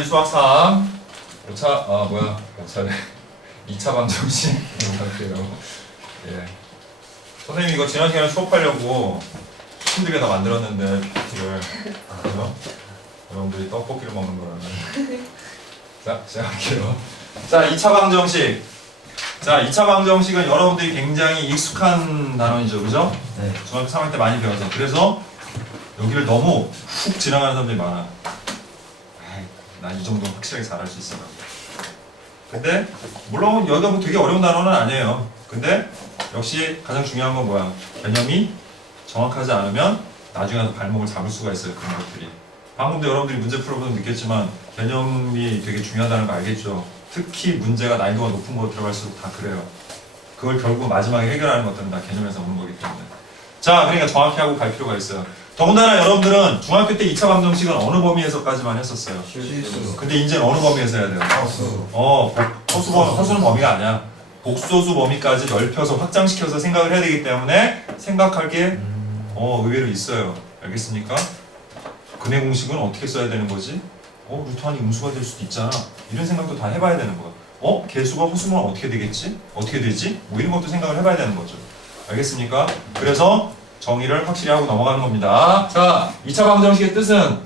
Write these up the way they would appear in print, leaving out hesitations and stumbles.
우리 수학 3 5차래 2차 방정식 할게요. 예. 선생님이 이거 지난 시간에 수업하려고 힘들게 다 만들었는데 PPT를 그죠? 여러분들이 떡볶이를 먹는 거라면 자 시작할게요. 자 2차 방정식. 자 2차 방정식은 여러분들이 굉장히 익숙한 단원이죠, 그죠? 네. 중학교 3학년 때 많이 배워서. 그래서 여기를 너무 훅 지나가는 사람들이 많아. 난 이 정도는 확실하게 잘할 수 있어. 근데 물론 여기가 뭐 되게 어려운 단어는 아니에요. 근데 역시 가장 중요한 건 뭐야? 개념이 정확하지 않으면 나중에 가서 발목을 잡을 수가 있어요. 그런 것들이. 방금도 여러분들이 문제 풀어보면 느꼈지만 개념이 되게 중요하다는 거 알겠죠? 특히 문제가 난이도가 높은 거 들어갈수록 다 그래요. 그걸 결국 마지막에 해결하는 것들은 다 개념에서 오는 거기 때문에. 자, 그러니까 정확히 하고 갈 필요가 있어요. 더군다나 여러분들은 중학교 때 2차 방정식은 어느 범위에서까지만 했었어요? 실수. 근데 이제는 어느 범위에서 해야 돼요? 허수. 허수는 범위가 아니야. 복소수 범위까지 넓혀서 확장시켜서 생각을 해야 되기 때문에 생각할 게 의외로 있어요. 알겠습니까? 근해 공식은 어떻게 써야 되는 거지? 루트1이 음수가 될 수도 있잖아. 이런 생각도 다 해봐야 되는 거야. 개수가 허수면 어떻게 되겠지? 어떻게 되지? 뭐 이런 것도 생각을 해봐야 되는 거죠. 알겠습니까? 그래서 정의를 확실히 하고 넘어가는 겁니다. 자, 2차 방정식의 뜻은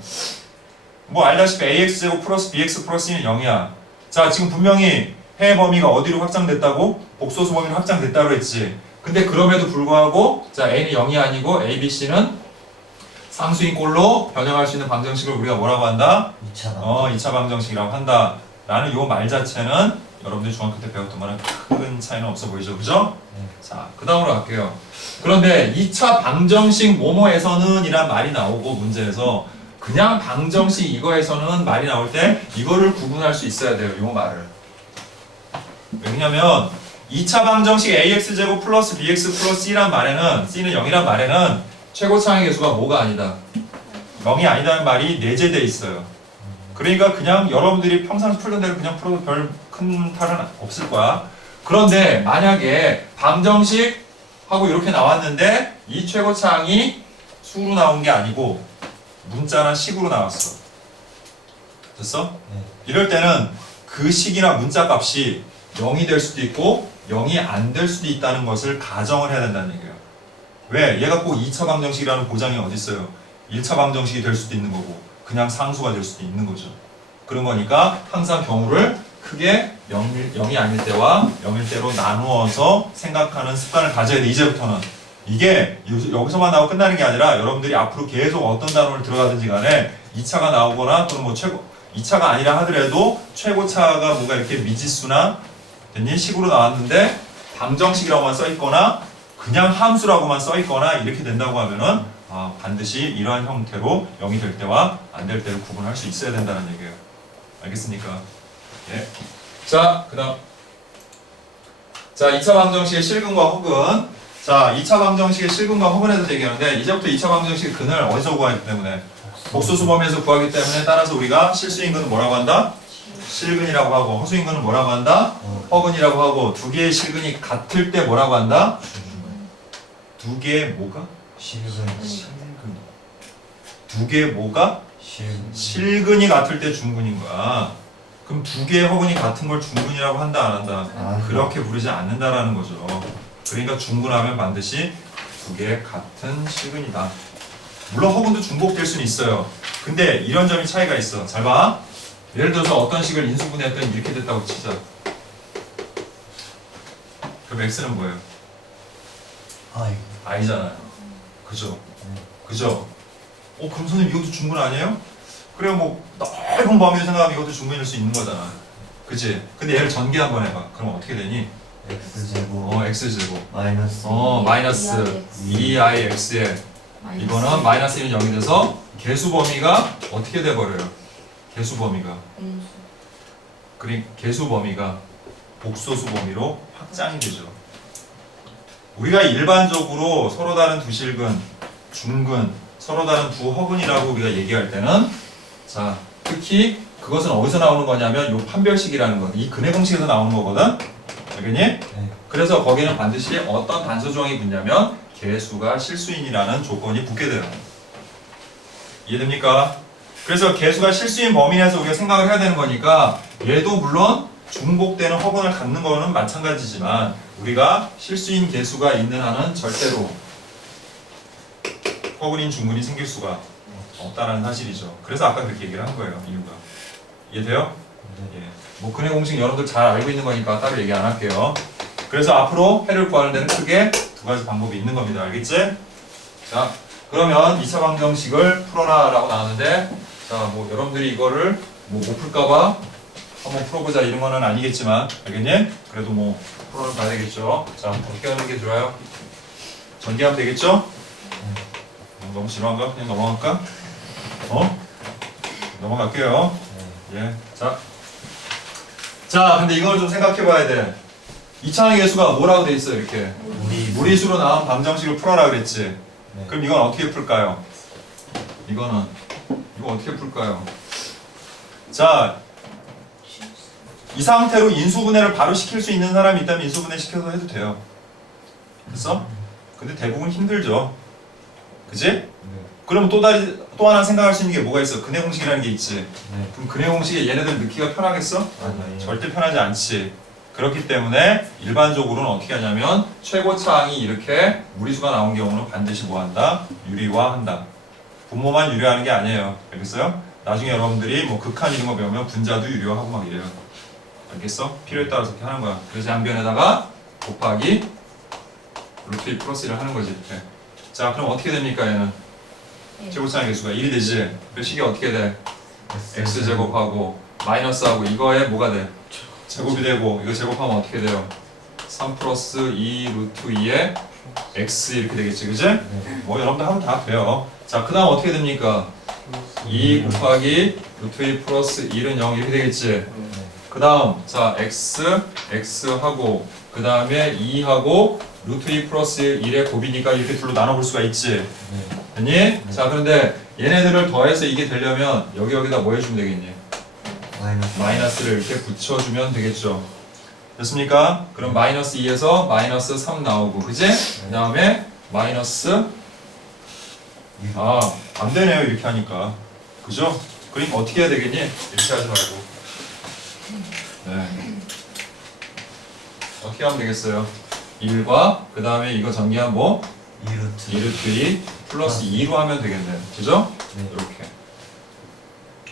뭐 알다시피 ax제곱 플러스 bx 플러스 1은 0이야. 자, 지금 분명히 해 범위가 어디로 확장됐다고? 복소수 범위로 확장됐다고 했지. 근데 그럼에도 불구하고 자, a는 0이 아니고 a, b, c는 상수인 꼴로 변형할 수 있는 방정식을 우리가 뭐라고 한다? 2차 방정식이라고 한다. 라는 요 말 자체는 여러분들이 중학교 때 배웠던 거랑 큰 차이는 없어 보이죠? 그죠? 네. 자, 그 다음으로 갈게요. 그런데 2차 방정식 뭐뭐에서는 이란 말이 나오고 문제에서 그냥 방정식 이거에서는 말이 나올 때 이거를 구분할 수 있어야 돼요. 요 말을. 왜냐면 2차 방정식 ax제곱 플러스 bx 플러스 c란 말에는 c는 0이란 말에는 최고차항의 개수가 뭐가 아니다. 0이 아니다는 말이 내재돼 있어요. 그러니까 그냥 여러분들이 평상시 풀던 대로 그냥 풀어도 별 큰 탈은 없을 거야. 그런데 만약에 방정식 하고 이렇게 나왔는데 이 최고차항이 수로 나온 게 아니고 문자나 식으로 나왔어. 됐어? 네. 이럴 때는 그 식이나 문자 값이 0이 될 수도 있고 0이 안 될 수도 있다는 것을 가정을 해야 된다는 얘기예요. 왜? 얘가 꼭 2차 방정식이라는 보장이 어디 있어요? 1차 방정식이 될 수도 있는 거고 그냥 상수가 될 수도 있는 거죠. 그런 거니까 항상 경우를 크게 0이 아닐 때와 0일 때로 나누어서 생각하는 습관을 가져야 돼. 이제부터는. 이게 여기서만 나오고 끝나는 게 아니라 여러분들이 앞으로 계속 어떤 단원을 들어가든지 간에 2차가 나오거나 또는 뭐 2차가 아니라 하더라도 최고차가 뭔가 이렇게 미지수나 됐니? 식으로 나왔는데 방정식이라고만 써있거나 그냥 함수라고만 써있거나 이렇게 된다고 하면은 반드시 이러한 형태로 0이 될 때와 안 될 때를 구분할 수 있어야 된다는 얘기예요. 알겠습니까? 예. 자, 그 다음. 자, 2차 방정식의 실근과 혹은. 자, 2차 방정식의 실근과 혹은에 대해서 얘기하는데, 이제부터 2차 방정식의 근을 어디서 구하기 때문에? 복소수 범위에서 구하기 때문에 따라서 우리가 실수인 근은 뭐라고 한다? 실근이라고 하고, 허수인 근은 뭐라고 한다? 허근이라고 하고, 두 개의 실근이 같을 때 뭐라고 한다? 두 개의 뭐가? 실근. 두 개의 뭐가? 실근이 같을 때 중근인 거야. 그럼 두 개의 허근이 같은 걸 중근이라고 한다, 안 한다? 그렇게 부르지 않는다라는 거죠. 그러니까 중근하면 반드시 두 개의 같은 실근이다. 물론 허근도 중복될 수는 있어요. 근데 이런 점이 차이가 있어. 잘 봐. 예를 들어서 어떤 식을 인수분해했더니 이렇게 됐다고 치자. 그럼 x는 뭐예요? i잖아요. 그죠? 그죠? 그럼 선생님 이것도 중근 아니에요? 그래 뭐 넓은 범위를 생각하면 이것도 중근일 수 있는 거잖아. 그치? 근데 얘를 전개 한번 해봐. 그럼 어떻게 되니? x제곱. x제곱. 마이너스. 마이너스 2ix에 이거는 마이너스 1은 0이 돼서 개수 범위가 어떻게 돼버려요? 개수 범위가. 개수 범위가 복소수 범위로 확장이 되죠. 우리가 일반적으로 서로 다른 두 실근, 중근, 서로 다른 두 허근이라고 우리가 얘기할 때는 자, 특히 그것은 어디서 나오는 거냐면 요 판별식이라는 거, 이 근해 공식에서 나오는 거거든. 알겠니? 네. 그래서 거기는 반드시 어떤 단서 조항이 붙냐면 개수가 실수인이라는 조건이 붙게 돼요. 이해됩니까? 그래서 개수가 실수인 범위 내에서 우리가 생각을 해야 되는 거니까 얘도 물론 중복되는 허근을 갖는 거는 마찬가지지만 우리가 실수인 개수가 있는 한은 절대로 허근인 중근이 생길 수가 없다는 사실이죠. 그래서 아까 그렇게 얘기를 한 거예요. 이유가. 이해돼요? 예. 뭐 근해 공식 여러분들 잘 알고 있는 거니까 따로 얘기 안 할게요. 그래서 앞으로 해를 구하는 데는 크게 두 가지 방법이 있는 겁니다. 알겠지? 자, 그러면 2차 방정식을 풀어라 라고 나왔는데 자, 뭐 여러분들이 이거를 뭐 못 풀까봐 한번 풀어보자 이런 거는 아니겠지만 알겠니? 그래도 뭐 풀어는 봐야 되겠죠. 자, 어떻게 하는 게 좋아요? 전개하면 되겠죠? 너무 지루한가? 그냥 넘어갈까? 넘어갈게요. 예. 자, 근데 이걸 좀 생각해 봐야 돼. 이차항의 개수가 뭐라고 돼 있어, 이렇게? 무리수로 나온 방정식을 풀어라 그랬지. 네. 그럼 이건 어떻게 풀까요? 이거 어떻게 풀까요? 자, 이 상태로 인수분해를 바로 시킬 수 있는 사람이 있다면 인수분해 시켜서 해도 돼요. 됐어? 근데 대부분 힘들죠. 그지? 네. 그럼 또 하나 생각할 수 있는 게 뭐가 있어? 근해 공식이라는 게 있지. 네. 그럼 근해 공식에 얘네들 넣기가 편하겠어? 아니요. 절대 편하지 않지. 그렇기 때문에 일반적으로는 어떻게 하냐면 최고차항이 이렇게 무리수가 나온 경우는 반드시 뭐한다? 유리화한다. 분모만 유리화하는 게 아니에요. 알겠어요? 나중에 여러분들이 뭐 극한 이런 거 배우면 분자도 유리화하고 막 이래요. 알겠어? 필요에 따라서 이렇게 하는 거야. 그래서 양변에다가 곱하기 루트 2 플러스 1을 하는 거지. 이렇게. 자, 그럼 어떻게 됩니까 얘는? 최고차항의 개수가 1이 되지. 그 식이 어떻게 돼? x제곱하고 마이너스하고 이거에 뭐가 돼? 제곱이 되고 이거 제곱하면 어떻게 돼요? 3 플러스 2 루트 2에 x 이렇게 되겠지, 그지? 뭐 여러분들 하면 다 돼요. 자, 그 다음 어떻게 됩니까? 2 곱하기 루트 2 플러스 1은 0 이렇게 되겠지? 그 다음 자 x하고 그 다음에 2하고 루트 2 플러스 1의 곱이니까 이렇게 둘로 나눠볼 수가 있지? 됐니? 자, 그런데 얘네들을 더해서 이게 되려면 여기다 뭐 해주면 되겠니? 마이너스를 이렇게 붙여주면 되겠죠. 됐습니까? 그럼 마이너스 2에서 마이너스 3 나오고, 그지? 그 다음에 마이너스 안 되네요 이렇게 하니까. 그죠? 그러니까 어떻게 해야 되겠니? 이렇게 하지 말고 네. 어떻게 하면 되겠어요? 1과 그 다음에 이거 전개한 뭐? 2루트 2 플러스 2로 하면 되겠네요. 그죠? 네. 이렇게.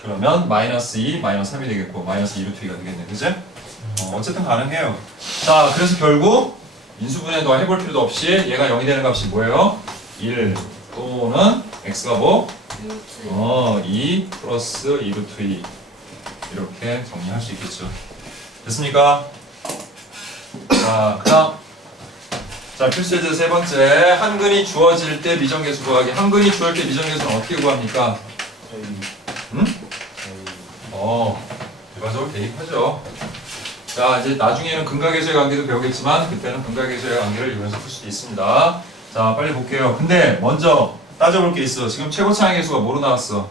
그러면 마이너스 2, 마이너스 3이 되겠고 마이너스 2루트 2가 되겠네. 그지? 어쨌든 가능해요. 자, 그래서 결국 인수분해 더 해볼 필요도 없이 얘가 0이 되는 값이 뭐예요? 1 또는 x가 뭐? 2 플러스 2루트 2 이렇게 정리할 수 있겠죠. 됐습니까? 자, 그 다음 자, 필수예제 세 번째 한근이 주어질 때 미정계수 구하기. 한근이 주어질 때 미정계수는 어떻게 구합니까? 일반적으로 대입하죠. 자, 이제 나중에는 근각계수의 관계도 배우겠지만 그때는 근각계수의 관계를 이용해서 풀 수도 있습니다. 자, 빨리 볼게요. 근데 먼저 따져볼 게 있어. 지금 최고차항의 개수가 뭐로 나왔어?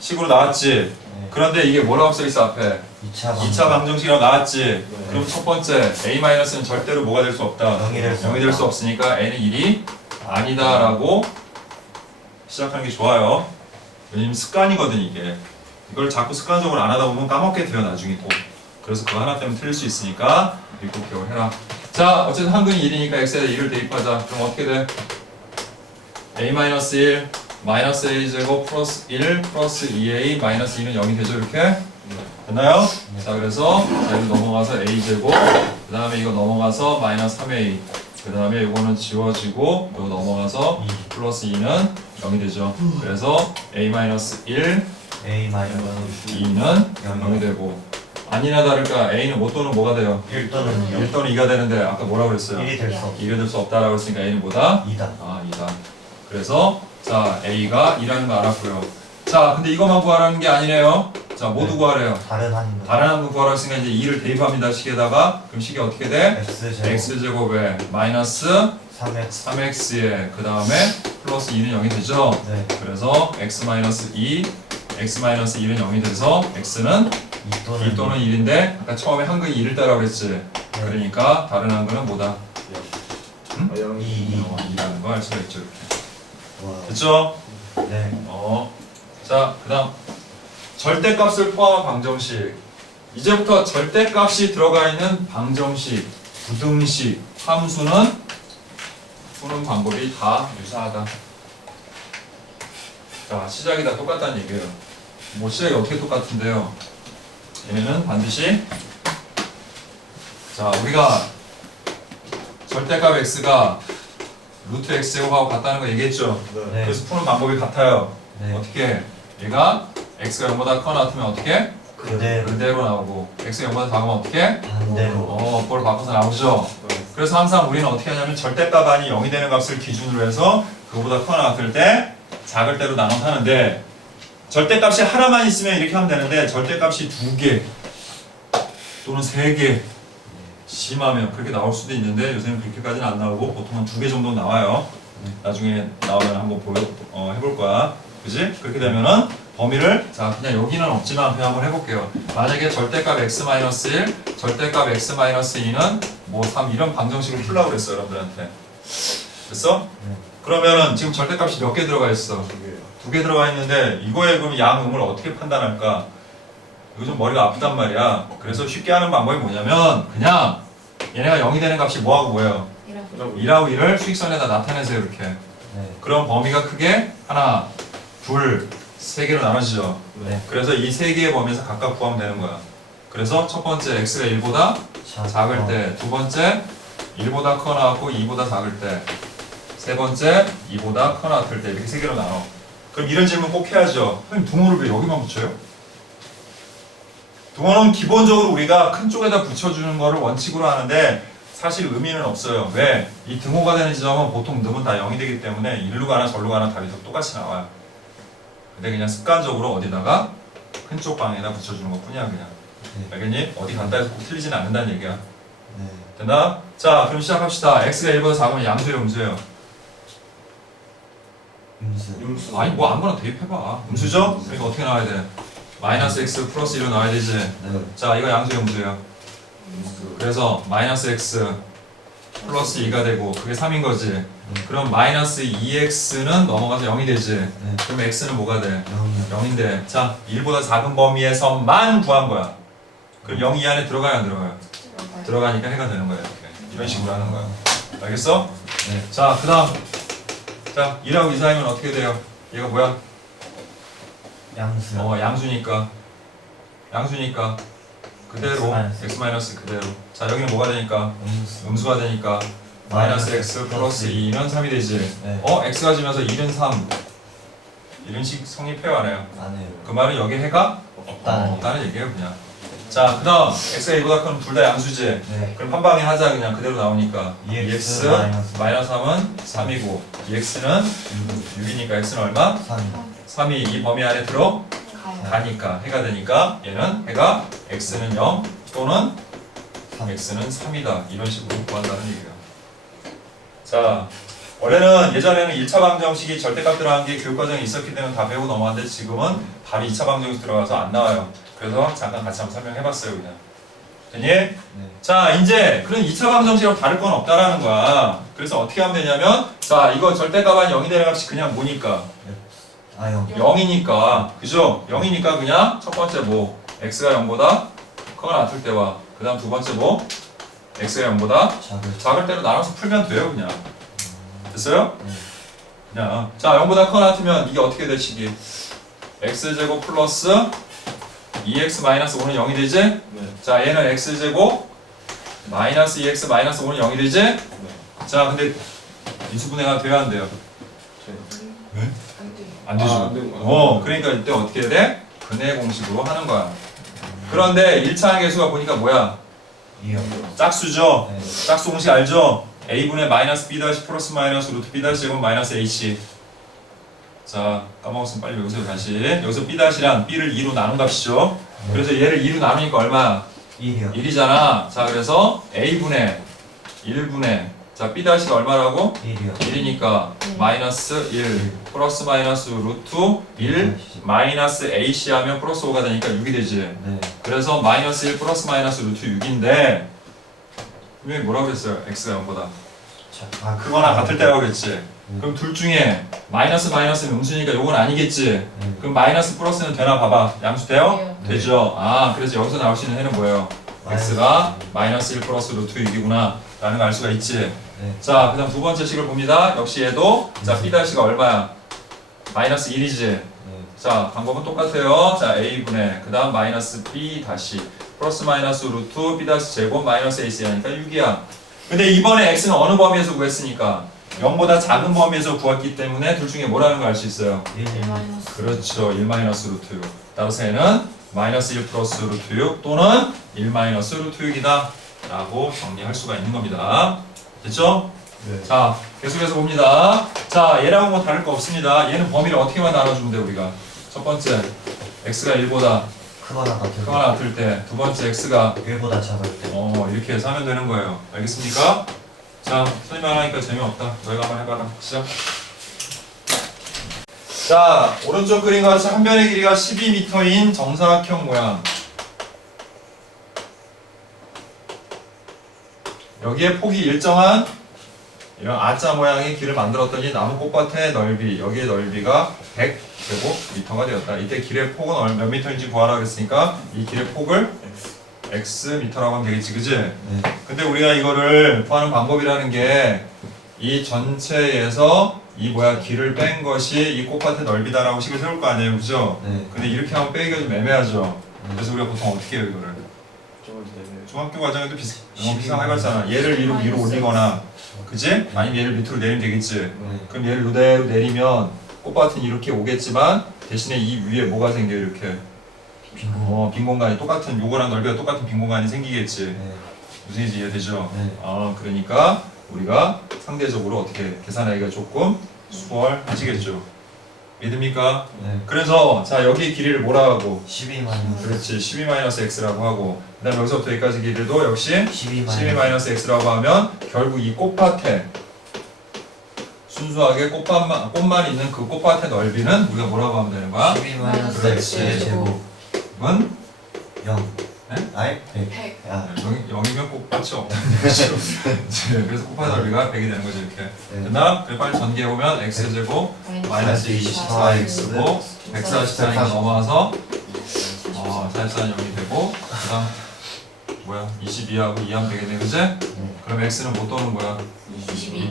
식으로 나왔지? 네. 그런데 이게 뭐라고 써있어 앞에? 2차 방정식이라고 나왔지? 네. 그럼 첫 번째 a-는 절대로 뭐가 될 수 없다? 0이 될 수 없으니까 a는 1이 아니다 라고 시작하는 게 좋아요. 왜냐면 습관이거든 이게. 이걸 자꾸 습관적으로 안 하다 보면 까먹게 돼요 나중에 꼭. 그래서 그거 하나 때문에 틀릴 수 있으니까 이거 기억을 해라. 자, 어쨌든 한근이 1이니까 x에다 2를 대입하자. 그럼 어떻게 돼? a-1 마이너스 a제곱 플러스 1 플러스 2a 마이너스 2는 0이 되죠 이렇게? 됐나요? 자, 그래서 자, 이거 넘어가서 a제곱 그 다음에 이거 넘어가서 마이너스 3a 그 다음에 이거는 지워지고 이거 넘어가서 플러스 2는 0이 되죠. 그래서 a-1 2는 0이 되고 아니나 다를까 a는 뭐 또는 뭐가 돼요? 1 또는 1 또는 2가 되는데 아까 뭐라고 그랬어요? 1이 될 수 없다. 2가 될 수 없다라고 했으니까 a는 뭐다? 2다. 2다. 그래서 자 a가 2라는 거 알았고요. 자, 근데 이것만 구하라는 게 아니네요. 자, 모두 네. 구하래요. 다른 한인 다른 한분 구하라고 했으니까 이제 2를 대입합니다. 식에다가 그럼 식이 어떻게 돼? x제곱 x제곱에 마이너스 3x 3x에 그 다음에 플러스 2는 0이 되죠. 네. 그래서 x-2 x-1은 0이 돼서 x는 2 또는 1인데 아까 처음에 한근이 2를 따라고 그랬지. 그러니까 다른 한근은 뭐다? 2 2라는 거 알 수가 있죠. 이렇게. 와. 됐죠? 네. 자, 그 다음 절대값을 포함한 방정식. 이제부터 절대값이 들어가 있는 방정식, 부등식, 함수는 푸는 방법이 다 유사하다. 자, 시작이 다 똑같다는 얘기예요. 뭐 시작이 어떻게 똑같은데요? 얘는 반드시 자, 우리가 절대값 x가 루트 x제곱하고 같다는 거 얘기했죠? 네. 그래서 푸는 방법이 같아요. 네. 어떻게? 얘가 x가 0보다 커나 같으면 어떻게? 그대로 그대로 나오고 x가 0보다 작으면 어떻게? 반대로 그걸 바꿔서 나오죠. 그래서 항상 우리는 어떻게 하냐면 절대값 아니 0이 되는 값을 기준으로 해서 그거보다 커나 같을 때 작을 때로 나눠서 하는데 절대값이 하나만 있으면 이렇게 하면 되는데 절대값이 2개 또는 3개 심하면 그렇게 나올 수도 있는데 요새는 그렇게까지는 안 나오고 보통은 2개 정도 나와요. 나중에 나오면 한번 해볼 거야. 그지? 그렇게 되면은 범위를 자 그냥 여기는 없지만 그냥 한번 해볼게요. 만약에 절대값 x-1, 절대값 x-2는 뭐 3 이런 방정식을 풀라고 그랬어요 여러분들한테. 됐어? 네. 그러면은 지금 절대값이 몇 개 들어가 있어? 2개 들어가 있는데 이거의 그럼 양음을 어떻게 판단할까? 이거 좀 머리가 아프단 말이야. 그래서 쉽게 하는 방법이 뭐냐면 그냥 얘네가 0이 되는 값이 뭐하고 뭐예요? 1하고 1을 수직선에다 나타내세요 이렇게. 네. 그럼 범위가 크게 하나, 둘, 세 개로 나눠지죠. 네. 그래서 이 세 개의 범위에서 각각 구하면 되는 거야. 그래서 첫 번째 x가 1보다 작을 때, 두 번째 1보다 커나 같고 2보다 작을 때, 세 번째 2보다 커나 같을 때 이렇게 세 개로 나눠. 그럼 이런 질문 꼭 해야죠. 선생님 등호를 왜 여기만 붙여요? 등호는 기본적으로 우리가 큰 쪽에다 붙여주는 거를 원칙으로 하는데 사실 의미는 없어요. 왜? 이 등호가 되는 지점은 보통 놈은 다 0이 되기 때문에 일로 가나 절로 가나 답이 다 똑같이 나와요. 근데 그냥 습관적으로 어디다가 큰 쪽 방에다 붙여주는 것 뿐이야 그냥. 네. 알겠니? 어디 간다 해서 꼭 틀리진 않는다는 얘기야. 네. 됐나? 자 그럼 시작합시다. x가 1보다 작으면 양수예요 음수예요? 음수 아니 뭐 아무거나 대입해봐. 음수죠? 그러니까 어떻게 나와야 돼? 마이너스 x 플러스 1로 나와야 되지. 네. 자 이거 양수예요 음수예요? 그래서 마이너스 x 플러스 2가 되고 그게 3인 거지. 그럼 마이너스 2x는 넘어가서 0이 되지. 네. 그럼 x는 뭐가 돼? 0이요 0인데 자 1보다 작은 범위에서만 구한 거야. 그럼 0 이 안에 들어가요 안 들어가요? 들어가니까 해가 되는 거예요. 이렇게. 이런 식으로 하는 거야. 알겠어? 네. 자 그 다음 자 1하고 2 사이면 어떻게 돼요? 얘가 뭐야? 양수 양수니까 그대로 x-, 그대로. 자 여기는 뭐가 되니까? 음수 음수가 되니까 마이너스 x 플러스 2는 3이 되지. 네. x가 지면서 1은 3 이런 식 성립해요 안 해요? 안 해요 그 말은 여기 해가 없다는 얘기예요 그냥. 자 그 다음 x가 1보다 크면 둘 다 양수지. 네. 그럼 한 방에 하자 그냥 그대로 나오니까 2x 마이너스 3은 3이고 2x는 6이니까 x는 얼마? 3 3이 이 범위 안에 들어가니까 해가 되니까 얘는 해가 x는 0 또는 3 x는 3이다 이런 식으로 구한다는 얘기야. 자 원래는 예전에는 1차 방정식이 절대값 들어간 게 교육과정에 있었기 때문에 다 배우고 넘어왔는데 지금은 바로 2차 방정식 들어가서 안 나와요. 그래서 잠깐 같이 한번 설명해봤어요 그냥. 됐니? 네. 자 이제 그런 2차 방정식하고 다를 건 없다라는 거야. 그래서 어떻게 하면 되냐면 자 이거 절대값은 0이 되는 값이 그냥 뭐니까? 0 0이니까 그죠? 0이니까 그냥 첫 번째 뭐 x가 0보다 커가 같을 때와 그 다음 두 번째 뭐 x가 0보다 작을 때로 나눠서 풀면 돼요 그냥. 됐어요? 네. 그냥 자 0보다 커 같으면 이게 어떻게 될 식이? x제곱 플러스 2x 마이너스 5는 0이 되지? 네. 자 얘는 x제곱 마이너스 2x 마이너스 5는 0이 되지? 네. 자 근데 인수분해가 돼야 안 돼요? 왜? 안 되죠. 안 되는 그러니까 이때 어떻게 해야 돼? 근해 공식으로 하는 거야. 그런데 1차 항계수가 보니까 뭐야? 2요 짝수죠? 네. 짝수 공식 알죠? a분의 마이너스 b 다시 플러스 마이너스 루트 b 다시 제곱 마이너스 h. 자 까먹었으면 빨리 여기서 다시. 여기서 b 다시랑 b를 2로 나눈 값이죠. 네. 그래서 얘를 2로 나누니까 얼마야? 1이요 1이잖아. 자 그래서 a분의 1분의 자 b 다시가 얼마라고? 1이요 1이니까 마이너스 1 플러스 마이너스 루트 1 마이너스 ac 하면 플러스 5가 되니까 6이 되지. 네. 그래서 마이너스 1 플러스 마이너스 루트 6인데 분명히 뭐라고 그랬어요? x가 0보다 크거나 같을 때라고 그랬지. 그럼 둘 중에 마이너스 마이너스는 음수니까 요건 아니겠지. 그럼 마이너스 플러스는 되나 봐봐. 양수 돼요? 네. 되죠. 아 그래서 여기서 나올 수 있는 해는 뭐예요? x가 마이너스 1 플러스 루트 6이구나 라는 걸 알 수가 있지. 네. 자 그 다음 두 번째 식을 봅니다. 역시 얘도 자 b-가 얼마야? 마이너스 1이지. 네. 자 방법은 똑같아요. 자 a분의 그 다음 마이너스 b 다시 플러스 마이너스 루트 b 다시 제곱 마이너스 ac 하니까 6이야. 근데 이번에 x는 어느 범위에서 구했으니까 0보다 작은 범위에서 구했기 때문에 둘 중에 뭐라는 걸 알 수 있어요? 1 그렇죠. 1 마이너스 루트 6. 따라서 얘는 마이너스 1 플러스 루트 6 또는 1 마이너스 루트 6이다 라고 정리할 수가 있는 겁니다. 됐죠? 네. 자 계속해서 봅니다. 자 얘랑은 뭐 다를 거 없습니다. 얘는 범위를 어떻게만 나눠주면 돼 우리가. 첫 번째 x가 1보다 크거나 같을 때 크거나 같을 때, 두 번째 x가 1보다 작을 때 이렇게 해서 하면 되는 거예요. 알겠습니까? 자 선생님 하니까 재미없다. 너희가 한번 해봐라. 시작. 자 오른쪽 그림과 같이 한 변의 길이가 12m인 정사각형 모양. 여기에 폭이 일정한 이런 아자 모양의 길을 만들었더니 나무 꽃밭의 넓이, 여기의 넓이가 100제곱미터가 되었다. 이때 길의 폭은 몇 미터인지 구하라 그랬으니까 이 길의 폭을 x 미터라고 하면 되겠지, 그지? 네. 근데 우리가 이거를 구하는 방법이라는 게 이 전체에서 이 길을 뺀 것이 이 꽃밭의 넓이다라고 식을 세울 거 아니에요, 그죠? 네. 근데 이렇게 하면 빼기가 좀 애매하죠. 그래서 우리가 보통 어떻게 해요, 이거를? 중학교 과정에도 비슷한 거 해봤잖아. 얘를 위로 올리거나, 그지? 아니면 얘를 밑으로 내리면 되겠지. 네. 그럼 얘를 그대로 내리면 꽃밭은 이렇게 오겠지만 대신에 이 위에 뭐가 생겨 이렇게 빈 공간이 똑같은 요거랑 넓이가 똑같은 빈 공간이 생기겠지. 네. 무슨 얘기인지 이해되죠? 네. 그러니까 우리가 상대적으로 어떻게 계산하기가 조금 수월하시겠죠. 믿습니까? 네. 그래서 자 여기 길이를 뭐라 하고? 12 마이너스 그렇지 12-x라고 하고 그 다음에 여기서부터 여기까지 길이도 역시 12 12-x라고 하면 결국 이 꽃밭에 순수하게 꽃만 있는 그 꽃밭의 넓이는 우리가 뭐라고 하면 되는 거야? 12 마이너스 그렇지. x의 제곱 은 0 네? 아이 100 100. 야. 0이면 꽃밭이 없다는 거죠. 그래서 꽃밭 넓이가 100이 되는 거죠 이렇게. 네. 됐나? 그래 빨리 전개해보면 x제곱 마이너스 24x고 144니까 넘어와서 44는 0이 되고 그 다음 22하고 2하면 되겠네 그지? 그럼 x는 못 도는 거야? 22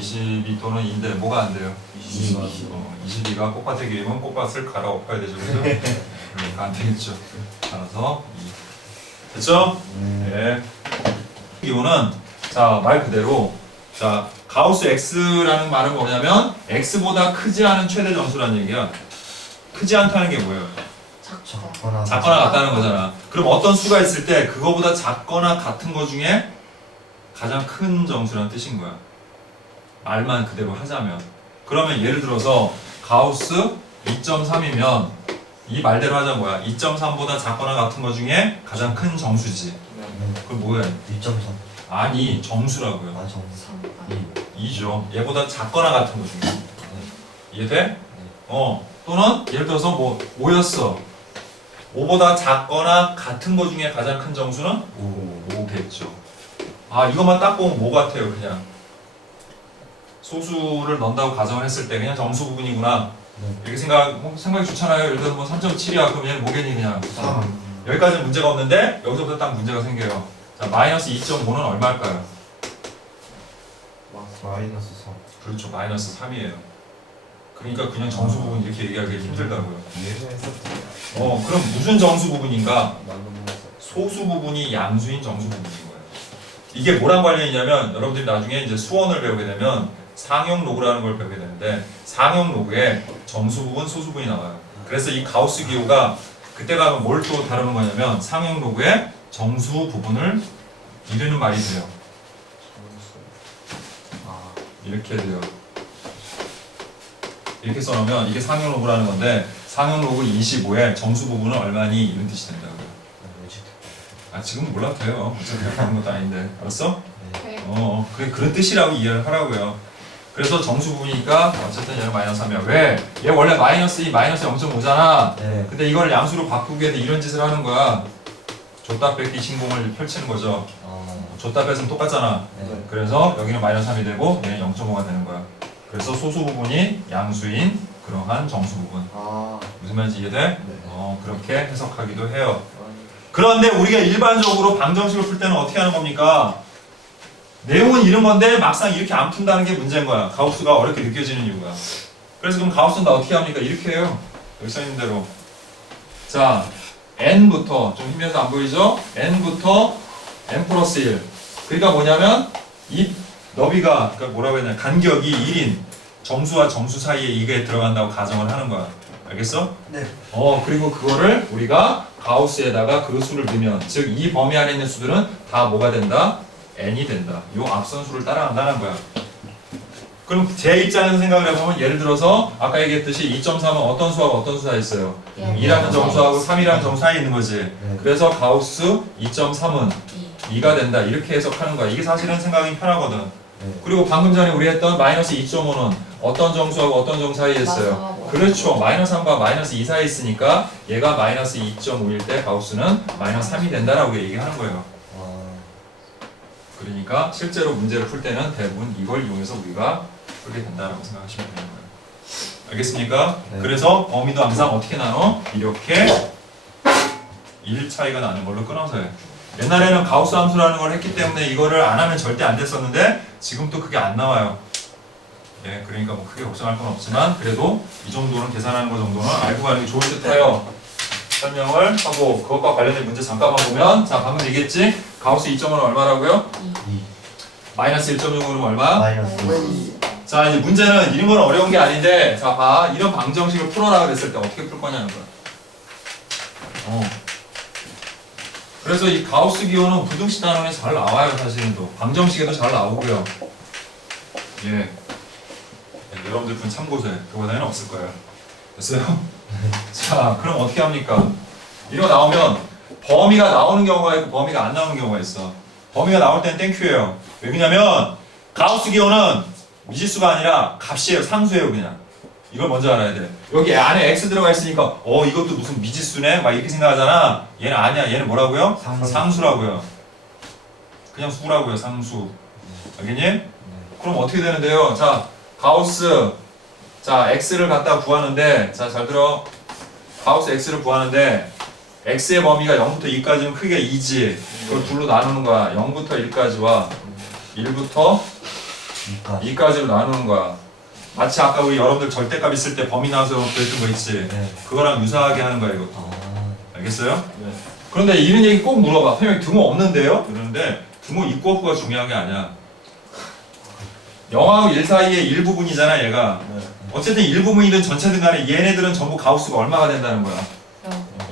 22 또는 2인데 뭐가 안 돼요? 22가 꽃밭의 길이면 꽃밭을 갈아 엎어야 되죠 그죠? 그러니까 안 되겠죠. 따라서 2 됐죠? 네. 이거는 자 말 그대로 자 가우스 x라는 말은 뭐냐면 x보다 크지 않은 최대 점수라는 얘기야. 크지 않다는 게 뭐예요? 작거나 작거나 같다는 거잖아. 그럼 어떤 수가 있을 때 그거보다 작거나 같은 거 중에 가장 큰 점수라는 뜻인 거야. 말만 그대로 하자면. 그러면 예를 들어서 가우스 2.3이면 이 말대로 하자 뭐야? 2.3보다 작거나 같은 거 중에 가장 큰 정수지. 그럼 뭐야? 2.3 아니 정수라고요. 아 정 2죠. 얘보다 작거나 같은 거 중에. 이해돼? 또는 예를 들어서 뭐 5였어. 5보다 작거나 같은 거 중에 가장 큰 정수는 5겠죠. 이것만 딱 보면 뭐 같아요, 그냥. 소수를 넣는다고 가정을 했을 때 그냥 정수 부분이구나. 이렇게 생각이 좋잖아요. 예를 들어서 뭐 3.7이야. 그럼 얘는 뭐겠니, 그냥. 3 여기까지는 문제가 없는데 여기서부터 딱 문제가 생겨요. 자, 마이너스 2.5는 얼마일까요? 마이너스 3 그렇죠. 마이너스 3이에요. 그러니까 그냥 정수 부분 이렇게 얘기하기 힘들다고요. 그럼 무슨 정수 부분인가? 소수 부분이 양수인 정수 부분인 거예요. 이게 뭐랑 관련이냐면 여러분들이 나중에 이제 수원을 배우게 되면 상형 로그라는 걸 배우게 되는데 상형 로그에 정수 부분, 소수 부분이 나와요. 그래서 이 가우스 기호가 그때 가면 뭘 또 다루는 거냐면 상형 로그에 정수 부분을 이르는 말이 돼요. 이렇게 돼요. 이렇게 써놓으면 이게 상형 로그라는 건데 상형 로그 25에 정수 부분은 얼마니 이런 뜻이 된다고요. 지금 몰라도 돼요. 어차피 그런 것도 아닌데. 알았어? 그래 그런 뜻이라고 이해를 하라고요. 그래서 정수 부분이니까 어쨌든 얘는 마이너스 3이야. 왜? 얘 원래 마이너스 2, 마이너스 0.5잖아. 네. 근데 이걸 양수로 바꾸게 돼 이런 짓을 하는 거야. 줬다 뺏기 신공을 펼치는 거죠. 줬다 뺐으면 똑같잖아. 네. 그래서 여기는 마이너스 3이 되고 얘는 0.5가 되는 거야. 그래서 소수 부분이 양수인 그러한 정수 부분. 아, 무슨 말인지 이해돼? 네. 그렇게 해석하기도 해요. 그런데 우리가 일반적으로 방정식을 풀 때는 어떻게 하는 겁니까? 내용은 이런 건데 막상 이렇게 안 푼다는 게 문제인 거야. 가우스가 어렵게 느껴지는 이유가. 그래서 그럼 가우스는 나 어떻게 합니까? 이렇게 해요. 여기 써 있는 대로. 자, n부터 좀 힘면서 안 보이죠? n부터 n 플러스 1. 그러니까 뭐냐면 이 너비가 그러니까 뭐라고 해야 되나 간격이 1인 정수와 정수 사이에 이게 들어간다고 가정을 하는 거야. 알겠어? 네. 그리고 그거를 우리가 가우스에다가 그 수를 넣으면 즉 이 범위 안에 있는 수들은 다 뭐가 된다? n이 된다. 요 앞선 수를 따라간다는 거야. 그럼 제 입장에서 생각을 해보면 예를 들어서 아까 얘기했듯이 2.3은 어떤 수하고 어떤 수 사이에 있어요? 2라는 정수하고 3이라는 정수 사이에 있는 거지. 네. 그래서 가우스 2.3은 2가 된다. 이렇게 해석하는 거야. 이게 사실은 생각이 편하거든. 네. 그리고 방금 전에 우리 했던 마이너스 2.5는 어떤 정수하고 어떤 정수 사이에 있어요? 그렇죠. 마이너스 3과 마이너스 2 사이에 있으니까 얘가 마이너스 2.5일 때 가우스는 마이너스 3이 된다라고 얘기하는 거예요. 그러니까 실제로 문제를 풀 때는 대부분 이걸 이용해서 우리가 풀게 된다라고 생각하시면 되는 거예요. 알겠습니까? 네. 그래서 범위도 항상 어떻게 나눠? 이렇게 1 차이가 나는 걸로 끊어서 해. 옛날에는 가우스 함수라는 걸 했기 때문에 이거를 안 하면 절대 안 됐었는데 지금 또 그게 안 나와요. 예, 그러니까 뭐 크게 걱정할 건 없지만 그래도 이 정도는 계산하는 거 정도는 알고 가는 게 좋을 듯해요. 설명을 하고 그것과 관련된 문제 잠깐만 보면 자 방금 얘기했지? 가우스 2.5는 얼마라고요? 2. 마이너스 1.6은 얼마? 마이너스 자 이제 문제는 이런 건 어려운 게 아닌데 자 봐 이런 방정식을 풀어라 그랬을 때 어떻게 풀 거냐는 거야. 그래서 이 가우스 기호는 부등식 단원에 잘 나와요. 사실은 또 방정식에도 잘 나오고요. 예. 여러분들 분 참고서에 그보다는 없을 거예요. 됐어요? 자 그럼 어떻게 합니까? 이거 나오면 범위가 나오는 경우가 있고 범위가 안 나오는 경우가 있어. 범위가 나올 때는 땡큐예요. 왜냐면 가우스 기호는 미지수가 아니라 값이에요. 상수예요 그냥. 이걸 먼저 알아야 돼. 여기 안에 x 들어가 있으니까 이것도 무슨 미지수네? 막 이렇게 생각하잖아. 얘는 아니야. 얘는 뭐라고요? 상수라고요. 그냥 수라고요. 상수. 알겠니? 네. 그럼 어떻게 되는데요? 자 가우스 자 x를 갖다 구하는데 자 잘 들어. 가우스 x를 구하는데 x의 범위가 0부터 2까지는 크게 2지. 그걸 둘로 나누는 거야. 0부터 1까지와 1부터 2까지로 나누는 거야. 마치 아까 우리 여러분들 절대값 있을 때 범위 나와서 그랬던 거 있지. 네. 그거랑 유사하게 하는 거야 이것도. 알겠어요? 네. 그런데 이런 얘기 꼭 물어봐. 선생님 등호 없는데요? 이러는데 등호 있고 없고가 중요한 게 아니야. 0하고 1 사이의 일부분이잖아 얘가. 어쨌든 일부분이든 전체든 간에 얘네들은 전부 가우스가 얼마가 된다는 거야?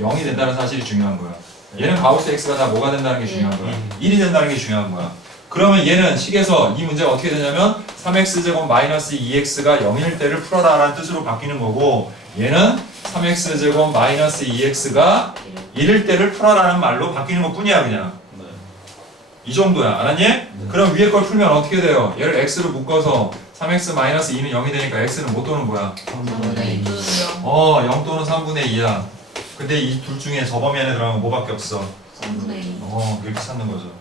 0이 된다는 사실이 중요한 거야. 얘는 가우스 x가 다 뭐가 된다는 게 중요한 거야. 1이 된다는 게 중요한 거야. 그러면 얘는 식에서 이 문제가 어떻게 되냐면 3x제곱 마이너스 2x가 0일 때를 풀어라 라는 뜻으로 바뀌는 거고 얘는 3x제곱 마이너스 2x가 1일 때를 풀어라는 말로 바뀌는 것 뿐이야 그냥. 네. 이 정도야. 알았니? 그럼 위에 걸 풀면 어떻게 돼요? 얘를 x로 묶어서 3x 마이너스 2는 0이 되니까 x는 뭐 또는 뭐야? 3분의 2. 0 또는 3분의 2야. 근데 이 둘 중에 저 범위 안에 들어가면 뭐밖에 없어? 3분의 2. 이렇게 찾는 거죠.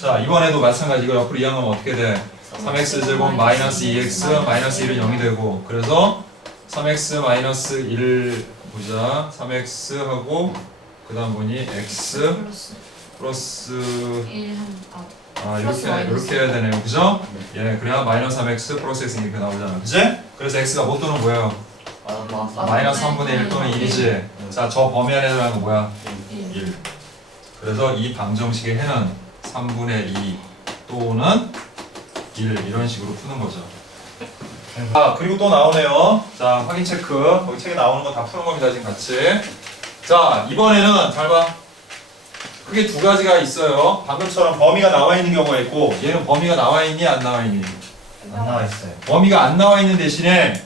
자 이번에도 마찬가지. 이거 옆으로 이항하면 어떻게 돼? 3x제곱 마이너스 2x 마이너스 1은 0이 되고 그래서 3x 마이너스 1 보자. 3x 하고 그 다음 보니 x 플러스 이렇게 해야 되네요. 그죠? 예, 그래야 마이너스 3x 플러스 x 이렇게 나오잖아. 그지? 그래서 x가 뭐 또는 뭐예요? 마이너스 3분의 1 또는 1이지. 자, 저 범위 안에 들어가는 거 뭐야? 1. 그래서 이 방정식의 해는 3분의 2 또는 1 이런 식으로 푸는 거죠. 자, 그리고 또 나오네요. 자, 확인 체크. 거기 책에 나오는 거 다 푸는 겁니다, 지금 같이. 자, 이번에는 잘 봐. 크게 두 가지가 있어요. 방금처럼 범위가 나와 있는 경우가 있고 얘는 범위가 나와 있니 안 나와 있니? 안 나와 있어요. 범위가 안 나와 있는 대신에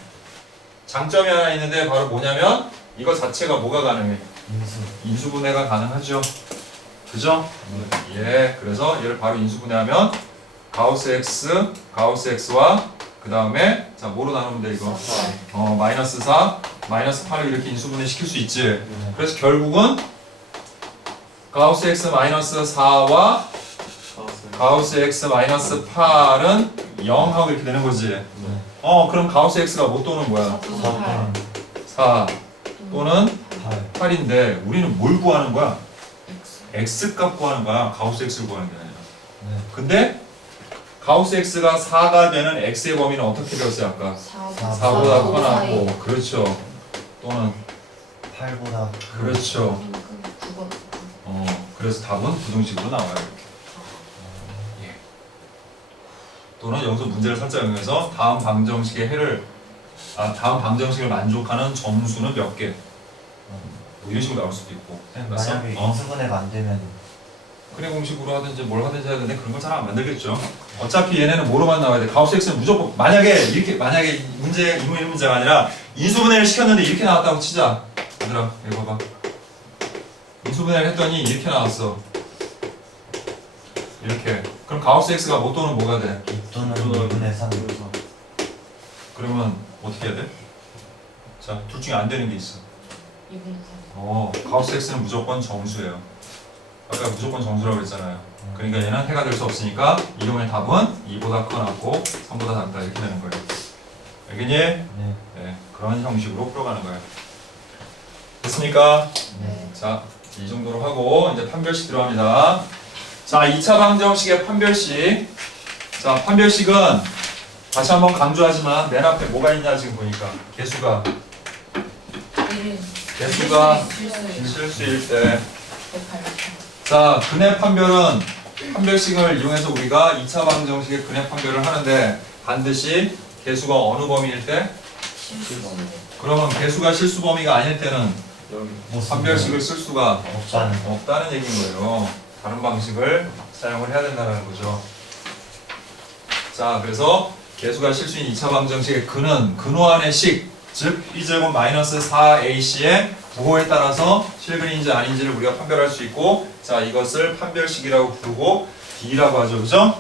장점이 하나 있는데 바로 뭐냐면 이거 자체가 뭐가 가능해? 인수분해가 가능하죠. 그죠? 예, 그래서 얘를 바로 인수분해하면 가우스 x와 그 다음에 자 뭐로 나누면 돼 이거? 마이너스 4, 마이너스 8을 이렇게 인수분해 시킬 수 있지. 그래서 결국은 가우스 x 마이너스 4와 가우스 x 마이너스 8은 0 하고 이렇게 되는 거지. 네. 그럼 가우스 x가 뭐 또는 뭐야? 4 4 또는 8 8인데 우리는 뭘 구하는 거야? x 값 구하는 거야. 가우스 x를 구하는 게 아니라. 네. 근데 가우스 x가 4가 되는 x의 범위는 어떻게 배웠어요 아까? 4보다 커나고 그렇죠. 또는 8보다 그렇죠. 그래서 답은 부등식으로 나와요 이렇게. 예. 또는 여기서 문제를 살짝 응해서 다음 방정식을 만족하는 정수는 몇 개? 뭐 이런 식으로 나올 수도 있고. 알았어? 만약에 인수분해가 안 되면 근해 공식으로 하든지 뭘 하든지 해야 되는데 그런 걸 잘 안 만들겠죠. 어차피 얘네는 뭐로만 나와야 돼? 가우스 x는 무조건 만약에 문제 이런 문제가 아니라 인수분해를 시켰는데 이렇게 나왔다고 치자. 얘들아 이거 봐봐. 인수분해를 했더니 이렇게 나왔어. 이렇게. 그럼 가우스 x가 뭐 또는 뭐가 돼? 2 또는 2분의 3 그러면 어떻게 해야 돼? 자, 둘 중에 안 되는 게 있어. 가우스 x는 무조건 정수예요. 아까 무조건 정수라고 했잖아요. 그러니까 얘는 해가 될 수 없으니까 이동의 답은 2보다 커나고 3보다 작다 이렇게 되는 거예요. 알겠니? 네. 네, 그런 형식으로 풀어가는 거예요. 됐습니까? 네. 자, 이 정도로 하고 이제 판별식 들어갑니다. 자, 2차 방정식의 판별식. 자, 판별식은 다시 한번 강조하지만 맨 앞에 뭐가 있냐 지금 보니까 개수가 실수일 때. 자, 근해 판별은 판별식을 이용해서 우리가 2차 방정식의 근해 판별을 하는데 반드시 개수가 어느 범위일 때? 그러면 개수가 실수 범위가 아닐 때는 판별식을 쓸 수가 없다는 얘기인 거예요. 다른 방식을 사용을 해야 된다는 거죠. 자, 그래서 개수가 실수인 2차 방정식의 근은 근호한의 식, 즉 b제곱 마이너스 4ac의 부호에 따라서 실근인지 아닌지를 우리가 판별할 수 있고, 자, 이것을 판별식이라고 부르고 D라고 하죠. 그죠?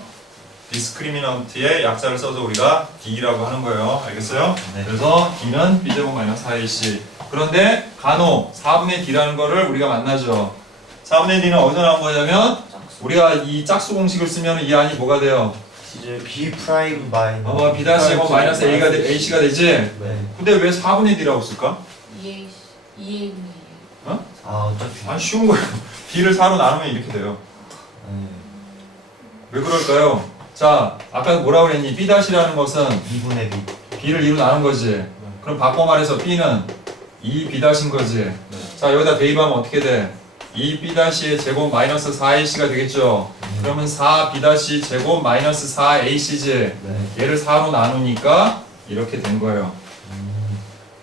디스크리미넌트의 약자를 써서 우리가 D라고 하는 거예요. 알겠어요? 네. 그래서 D는 b제곱 마이너스 4ac. 그런데 간혹 4분의 D라는 거를 우리가 만나죠. 4분의 D는 어디서 나온 거냐면 우리가 이 짝수 공식을 쓰면 이 안이 뭐가 돼요? B 프라임 마이너스 B 다시 제곱 마이너스 AC가 되지? 네. 근데 왜 4분의 D라고 쓸까? 어차피 아니 쉬운 거예요. B를 4로 나누면 이렇게 돼요. 네. 왜 그럴까요? 자, 아까 뭐라고 그랬니? B-라는 것은 2분의 B B를 2로 나눈 거지. 그럼 바꿔 말해서 B는 2B-인 거지. 자, 여기다 대입하면 어떻게 돼? 2B-의 제곱 마이너스 4AC가 되겠죠. 그러면 4B- 제곱 마이너스 4AC지. 네. 얘를 4로 나누니까 이렇게 된 거예요.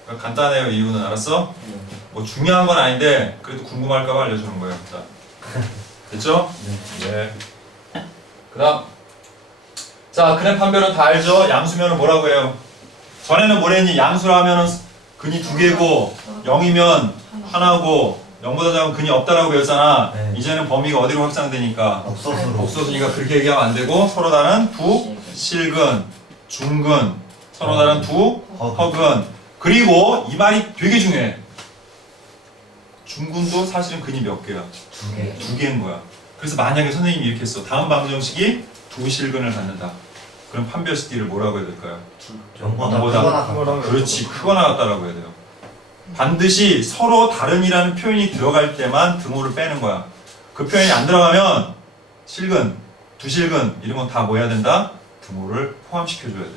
그러니까 간단해요. 이유는 알았어? 뭐 중요한 건 아닌데 그래도 궁금할까봐 알려주는 거예요. 자, 됐죠? 네. 그다음, 자, 근해 판별은 다 알죠? 양수면은 뭐라고 해요? 전에는 뭐랬니? 양수라면은 근이 두 개고 0이면 하나고 0보다 작은 근이 없다라고 배웠잖아. 네. 이제는 범위가 어디로 확장되니까 없어서로 없어지니까 그렇게 얘기하면 안 되고 서로 다른 부 실근, 중근, 서로 다른 두 허근. 그리고 이 말이 되게 중요해. 중근도 사실은 근이 몇 개야? 2개 두 개인 거야. 그래서 만약에 선생님이 이렇게 했어. 다음 방정식이 두 실근을 갖는다. 그럼 판별식 D를 뭐라고 해야 될까요? 0보다 영보다 크거나 그렇지, 크거나 같다라고 해야 돼요. 반드시 서로 다른이라는 표현이 들어갈 때만 등호를 빼는 거야. 그 표현이 안 들어가면 실근, 두 실근 이런 건 다 뭐 해야 된다? 등호를 포함시켜줘야 돼.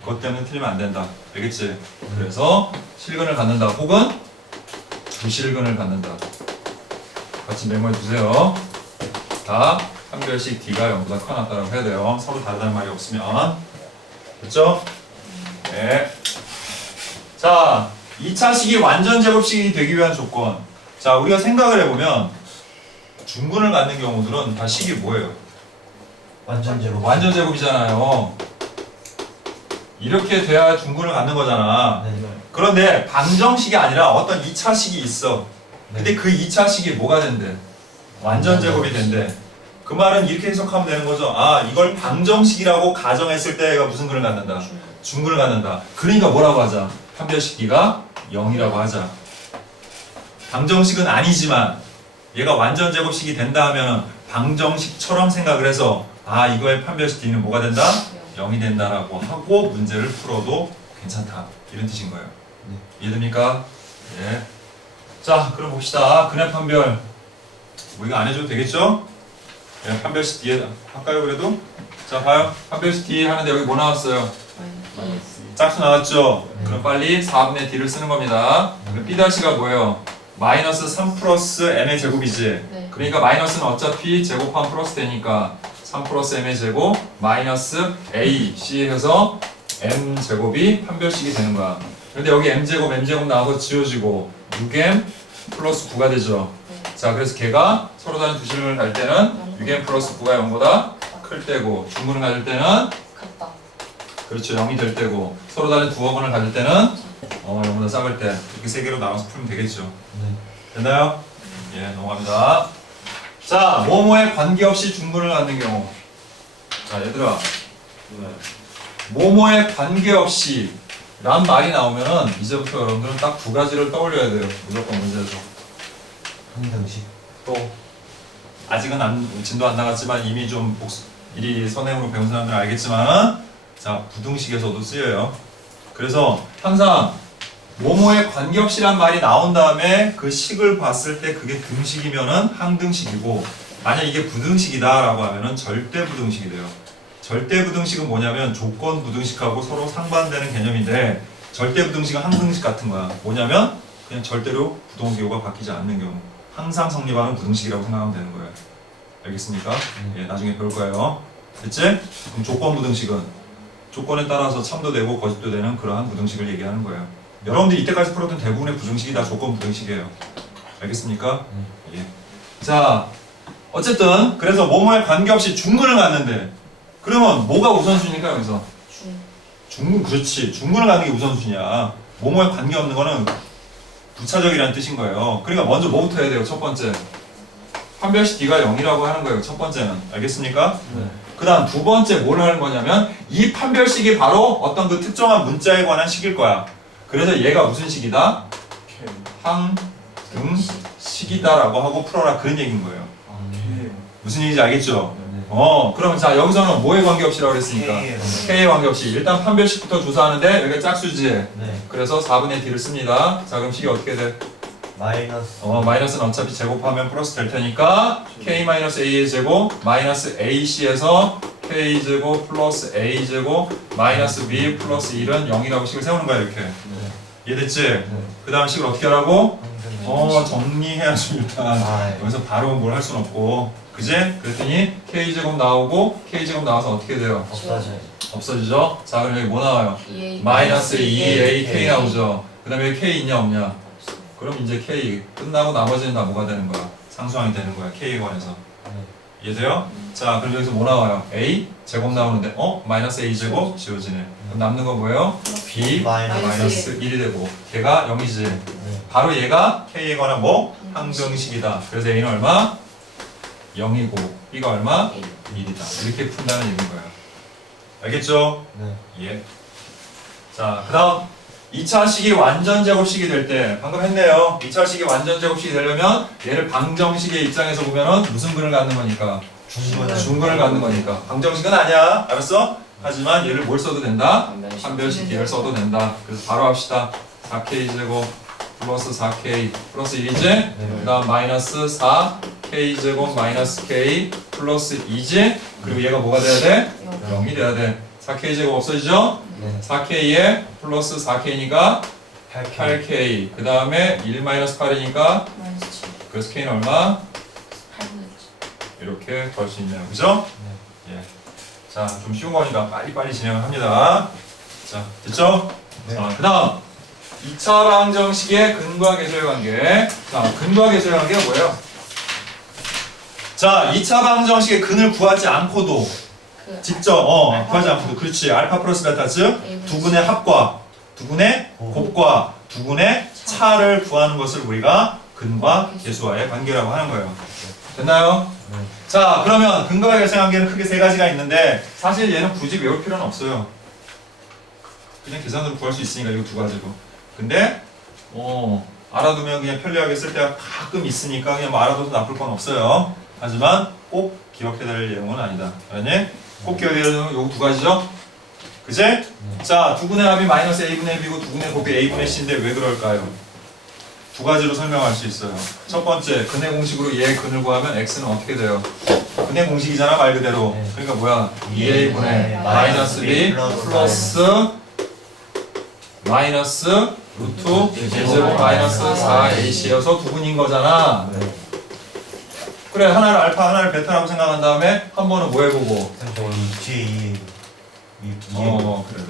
그것 때문에 틀리면 안 된다. 알겠지? 그래서 실근을 갖는다 혹은 부실근을 갖는다. 같이 메모해 두세요. 다 판별식 D가 0보다 커 낫다라고 해야 돼요. 서로 다르다는 말이 없으면. 됐죠? 네. 자, 2차식이 완전 제곱식이 되기 위한 조건. 자, 우리가 생각을 해보면 중근을 갖는 경우들은 다 식이 뭐예요? 완전 제곱 완전 제곱이잖아요. 이렇게 돼야 중근을 갖는 거잖아. 네. 그런데 방정식이 아니라 어떤 2차식이 있어. 근데 그 2차식이 뭐가 된대? 완전 제곱이 된대. 그 말은 이렇게 해석하면 되는 거죠. 아, 이걸 방정식이라고 가정했을 때 얘가 무슨 근을 갖는다? 중근을 갖는다. 그러니까 뭐라고 하자? 판별식 D가 0이라고 하자. 방정식은 아니지만 얘가 완전 제곱식이 된다 하면 방정식처럼 생각을 해서 아 이거의 판별식 D는 뭐가 된다? 0이 된다라고 하고 문제를 풀어도 괜찮다 이런 뜻인 거예요. 네. 이해됩니까? 예. 자 그럼 봅시다. 근의 판별 우리가 안 해줘도 되겠죠? 예, 판별식 D에 할까요 그래도? 자 봐요. 판별식 D 하는데 여기 뭐 나왔어요? 짝수 나왔죠? 네. 그럼 빨리 4분의 D를 쓰는 겁니다. 그럼 B-가 뭐예요? 마이너스 3 플러스 M의 제곱이지? 네. 그러니까 마이너스는 어차피 제곱하면 플러스 되니까 3 플러스 M의 제곱 마이너스 A, C 해서 M 제곱이 판별식이 되는 거야. 근데 여기 M 제곱 나와서 지워지고 6M 플러스 9가 되죠. 네. 자 그래서 걔가 서로 다른 두 실을 갈 때는 6M 플러스 9가 0보다 클 때고 중문을 가질 때는 같다. 그렇죠 0이 될 때고 서로 다른 두 어근을 가질 때는 0보다 작을 때 이렇게 세 개로 나눠서 풀면 되겠죠. 네. 됐나요? 예 넘어갑니다. 자 뭐뭐에 관계없이 중문을 갖는 경우 자 얘들아 뭐뭐에 관계없이 란 말이 나오면은 이제부터 여러분들은 딱 두 가지를 떠올려야 돼요. 무조건 문제에서. 항등식. 또 아직은 진도 안 나갔지만 이미 좀 미리 선행으로 배운 사람들은 알겠지만 자 부등식에서도 쓰여요. 그래서 항상 뭐뭐에 관계없이란 말이 나온 다음에 그 식을 봤을 때 그게 등식이면은 항등식이고 만약 이게 부등식이다라고 하면은 절대 부등식이 돼요. 절대 부등식은 뭐냐면 조건 부등식하고 서로 상반되는 개념인데 절대 부등식은 항등식 같은 거야. 뭐냐면 그냥 절대로 부동기호가 바뀌지 않는 경우 항상 성립하는 부등식이라고 생각하면 되는 거예요. 알겠습니까? 예, 나중에 배울 거예요. 됐지? 그럼 조건 부등식은 조건에 따라서 참도 되고 거짓도 되는 그러한 부등식을 얘기하는 거예요. 여러분들이 이때까지 풀었던 대부분의 부등식이 다 조건 부등식이에요. 알겠습니까? 예. 자, 어쨌든 그래서 뭐뭐에 관계없이 중근을 갖는데 그러면 뭐가 우선순위니까 여기서? 중근 그렇지. 중근을 갖는 게 우선순위야. 뭐뭐에 관계없는 거는 부차적이라는 뜻인 거예요. 그러니까 먼저 뭐부터 해야 돼요? 첫 번째. 판별식 D가 0이라고 하는 거예요. 첫 번째는. 알겠습니까? 네. 그 다음 두 번째 뭘 하는 거냐면 이 판별식이 바로 어떤 그 특정한 문자에 관한 식일 거야. 그래서 얘가 무슨 식이다? 항등식이다라고 하고 풀어라 그런 얘기인 거예요. 무슨 얘기인지 알겠죠? 네. 그럼 자 여기서는 뭐에 관계없이라고 그랬으니까 K에 K에 관계없이 일단 판별식부터 조사하는데 여기가 짝수지. 네. 그래서 4분의 D를 씁니다. 자 그럼 식이 어떻게 돼? 마이너스. 마이너스는 어차피 제곱하면 플러스 될 테니까 K-A의 제곱 마이너스 AC에서 K제곱 플러스 A제곱 마이너스 B 플러스 1은 0이라고 식을 세우는 거야 이렇게. 네. 이해됐지? 네. 그 다음 식을 어떻게 하라고? 항등식. 정리해야지 일단. 아, 예. 여기서 바로 뭘 할 순 없고 그지? 그랬더니 K제곱 나오고 K제곱 나와서 어떻게 돼요? 없어져요. 없어지죠? 자 그럼 여기 뭐 나와요? EA 마이너스 2A K K. 나오죠? 그 다음에 여기 K 있냐 없냐? 없어. 그럼 이제 K 끝나고 나머지는 다 뭐가 되는 거야? 상수항이 되는 거야 K에 관해서. 네. 이해돼요? 자 그럼 여기서 뭐 나와요? A 제곱 나오는데 마이너스 A 제곱 지워지네. 그럼 남는 건 뭐예요? B 마이너스 1이 되고 걔가 0이지. 네. 바로 얘가 K에 관한 뭐? 항등식이다. 그래서 A는 얼마? 0이고 B가 얼마? 1이다. 이렇게 푼다는 얘기인 거예요. 알겠죠? 네. 예. 자, 그 다음 2차 식이 완전 제곱식이 될 때 방금 했네요. 2차 식이 완전 제곱식이 되려면 얘를 방정식의 입장에서 보면은 무슨 근을 갖는 거니까? 중근을 갖는 거니까. 방정식은 아니야. 알았어? 하지만 얘를 뭘 써도 된다? 판별식 D를 써도 된다. 그래서 바로 합시다. 4K 제곱 플러스 4K 플러스 1이지? 그 다음 마이너스 4K 제곱 마이너스 K 플러스 2지? 그리고 얘가 뭐가 돼야 돼? 0이 돼야 돼. 4K 제곱 없어지죠? 네. 4K에 플러스 4K니까 8K. 8K 그 다음에 1 마이너스 8이니까 마이너스 7. 그래서 K는 얼마? 8분의 이렇게 구할 수 있네요. 그죠? 네. 예. 자, 좀 쉬운 거니까 빨리빨리 진행을 합니다. 자, 됐죠? 네. 자, 그 다음 2차 방정식의 근과 계수의 관계. 자, 근과 계수의 관계가 뭐예요? 자, 2차 방정식의 근을 구하지 않고도 그 직접 구하지 않고도 그렇지. 알파 플러스 베타 즉 두 근의 합과 두 근의 곱과 두 근의 차를 구하는 것을 우리가 근과 계수와의 관계라고 하는 거예요. 됐나요? 네. 자, 그러면 근과 계수의 관계는 크게 세 가지가 있는데 사실 얘는 굳이 외울 필요는 없어요. 그냥 계산으로 구할 수 있으니까 이거 두 가지로. 근데 알아두면 그냥 편리하게 쓸 때가 가끔 있으니까 그냥 뭐 알아둬도 나쁠 건 없어요. 하지만 꼭 기억해야 될 내용은 아니다. 알았니? 꼭 기억해야 될 내용은 요거 두 가지죠? 그지? 자, 두분의 합이 마이너스 a분의 b고 두분의 곱이 a분의 c인데 왜 그럴까요? 두 가지로 설명할 수 있어요. 첫 번째, 근의 공식으로 얘의 근을 구하면 x는 어떻게 돼요? 근의 공식이잖아, 말 그대로. 네. 그러니까 뭐야? 2a분의 마이너스 b 플러스 마이너스 루트 1제곱 마이너스 4ac여서 두분인 거잖아. 네. 그래, 하나를 알파, 하나를 베타라고 생각한 다음에 한 번은 뭐 해보고. 저거 뒤에 이 그래.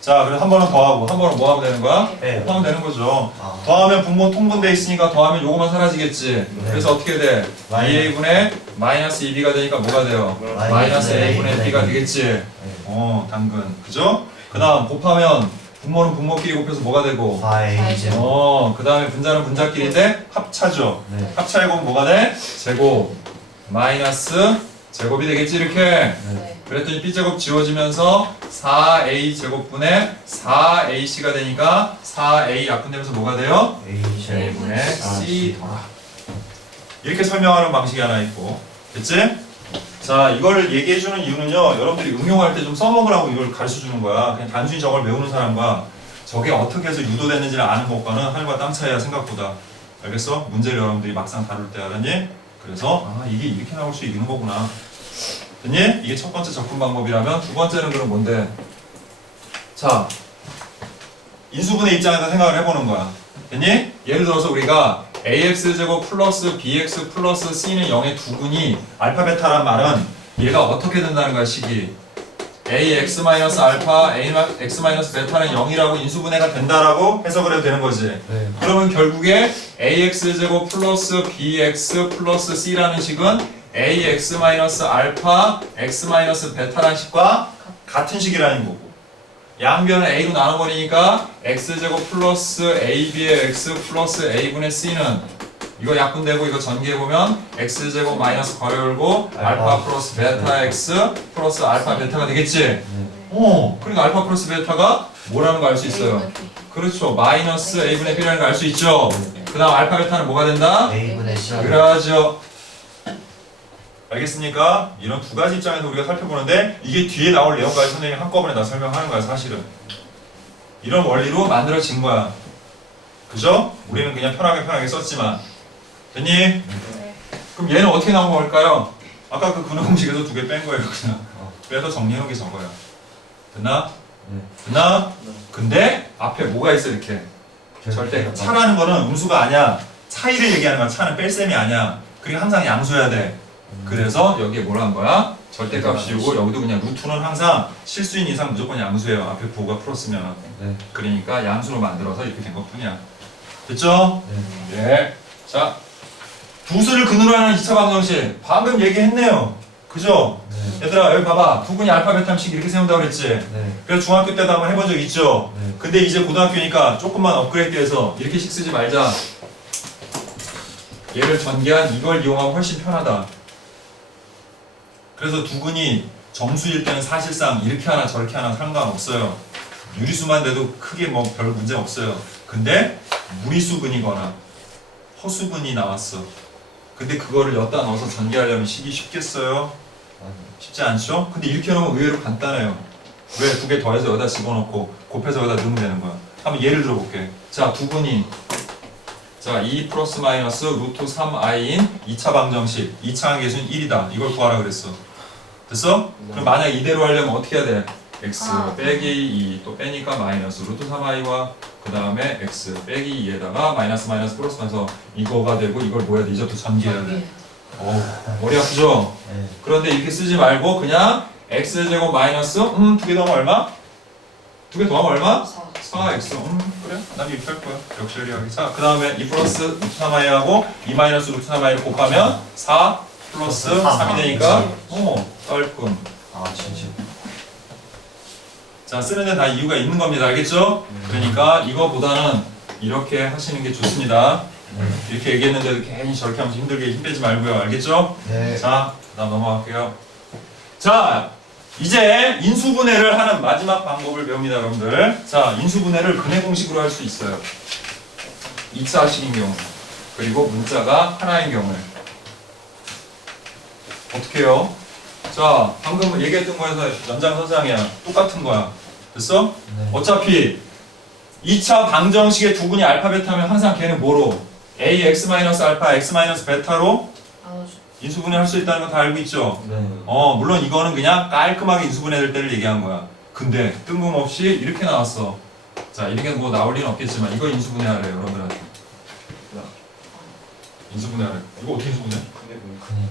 자, 그래 한 번은 더하고 한 번은 뭐 하면 되는 거야? 네. 곱하면 되는 거죠. 아. 더하면 분모 통분돼 있으니까 더하면 요거만 사라지겠지. 그래서 어떻게 돼? 2a분의 마이너스 2b가 되니까 뭐가 돼요? 마이너스 a분의 b가 되겠지. 당근. 그죠? 그 다음 곱하면 분모는 분모끼리 곱해서 뭐가 되고 4a 그 다음에 분자는 분자끼리인데 합차죠. 네. 합차의 곱은 뭐가 돼? 제곱 마이너스 제곱이 되겠지 이렇게. 네. 그랬더니 b제곱 지워지면서 4a 제곱분의 4ac가 되니까 4a 약분되면서 뭐가 돼요? a분의 c 더라. 이렇게 설명하는 방식이 하나 있고, 됐지? 자, 이걸 얘기해주는 이유는요, 여러분들이 응용할 때 좀 써먹으라고 이걸 가르쳐주는 거야. 그냥 단순히 저걸 외우는 사람과 저게 어떻게 해서 유도됐는지를 아는 것과는 하늘과 땅 차이야, 생각보다. 알겠어? 문제를 여러분들이 막상 다룰 때 알았니? 그래서 이게 이렇게 나올 수 있는 거구나. 됐니? 이게 첫 번째 접근 방법이라면 두 번째는 그럼 뭔데? 자, 인수분해 입장에서 생각을 해보는 거야. 됐니? 예를 들어서 우리가 ax제곱 플러스 bx 플러스 c는 0의 두근이 알파 베타란 말은 얘가 어떻게 된다는 거야, 식이. ax 마이너스 알파, ax 마이너스 베타는 0이라고 인수분해가 된다라고 해석을 해도 되는 거지. 네. 그러면 결국에 ax제곱 플러스 bx 플러스 c라는 식은 ax 마이너스 알파, x 마이너스 베타라는 식과 같은 식이라는 거고, 양변을 a로 나눠버리니까 x제곱 플러스 ab의 x 플러스 a분의 c는 이거 약분되고 이거 전개해보면 x제곱 마이너스 괄호 열고 알파 플러스 베타 x 플러스 알파 베타가 되겠지? 그러니까 알파 플러스 베타가 뭐라는 거 알 수 있어요. 그렇죠. 마이너스 a분의 b라는 거 알 수 있죠. 그 다음 알파 베타는 뭐가 된다? a분의 c 그러죠. 알겠습니까? 이런 두 가지 입장에서 우리가 살펴보는데 이게 뒤에 나올 내용까지 선생님이 한꺼번에 다 설명하는 거야, 사실은. 이런 원리로 만들어진 거야. 그죠? 우리는 그냥 편하게 썼지만. 됐니? 네. 그럼 얘는 어떻게 나온 걸까요? 아까 그 근호 공식에서 두 개 뺀 거예요, 그냥. 빼서 정리해놓은 게 저거야. 됐나? 네. 됐나? 근데 앞에 뭐가 있어, 이렇게. 절대 차라는 거는 음수가 아니야. 차이를 얘기하는 거야. 차는 뺄셈이 아니야. 그리고 항상 양수여야 돼. 그래서 여기에 뭘 한 거야? 절대값 씌우고 여기도 그냥 루트는 항상 실수인 이상 무조건 양수예요. 앞에 부호가 풀었으면. 네. 그러니까 양수로 만들어서 이렇게 된 것뿐이야. 됐죠? 네. 네. 자, 두 수를 근으로 하는 2차 방정식 방금 얘기했네요. 그죠? 네. 얘들아 여기 봐봐. 두 분이 알파 베타씩 이렇게 세운다고 그랬지? 네. 그래서 중학교 때도 한번 해본 적 있죠? 네. 근데 이제 고등학교니까 조금만 업그레이드해서 이렇게씩 쓰지 말자. 얘를 전개한 이걸 이용하면 훨씬 편하다. 그래서 두근이 정수일 때는 사실상 이렇게 하나 저렇게 하나 상관없어요. 유리수만 돼도 크게 뭐 별 문제 없어요. 근데 무리수근이거나 허수근이 나왔어. 근데 그거를 여기다 넣어서 전개하려면 식이 쉽겠어요? 쉽지 않죠? 근데 이렇게 해놓으면 의외로 간단해요. 왜? 두 개 더해서 여기다 집어넣고 곱해서 여기다 넣으면 되는 거야. 한번 예를 들어볼게. 자, 두근이 자, 2 플러스 마이너스 루트 3i인 2차 방정식 2차 계수는 1이다. 이걸 구하라 그랬어. 됐어? 그럼 만약 이대로 하려면 어떻게 해야 돼? x 빼기 2 또 빼니까 마이너스 루트 3i와 그 다음에 x 빼기 2에다가 마이너스 마이너스 플러스 해서 이거가 되고 이걸 뭐 해야 돼? 이제부터 전개해야 돼. 머리 아프죠? 네. 그런데 이렇게 쓰지 말고 그냥 x제곱 마이너스 두 개 더하면 얼마? 두 개 더하면 얼마? 4x 그래? 난 이렇게 할 거야. 역시 유리하게. 자, 그 다음에 2 플러스 루트 3i하고 2 마이너스 루트 3i를 곱하면 4 플러스 3이 되니까 깔끔. 진짜. 자, 쓰는 데 다 이유가 있는 겁니다. 알겠죠? 그러니까 이거보다는 이렇게 하시는 게 좋습니다. 이렇게 얘기했는데도 괜히 저렇게 하면서 힘들게 힘 빼지 말고요. 알겠죠? 네. 자, 그다음 넘어갈게요. 자, 이제 인수분해를 하는 마지막 방법을 배웁니다, 여러분들. 자, 인수분해를 근해 공식으로 할 수 있어요. 2차식인 경우, 그리고 문자가 하나인 경우에. 어떻게 해요? 자, 방금 얘기했던 거에서 연장선상이야. 똑같은 거야. 됐어? 네. 어차피 2차 방정식의 두 분이 알파 베타면 항상 걔는 뭐로? a x 알파 x 베타로 나눠줘. 인수분해 할 수 있다는 거 다 알고 있죠? 네. 물론 이거는 그냥 깔끔하게 인수분해 될 때를 얘기한 거야. 근데 뜬금없이 이렇게 나왔어. 자, 이렇게 뭐 나올 리는 없겠지만 이거 인수분해 하래 여러분들한테. 인수분해 하래. 이거 어떻게 인수분해? 그냥.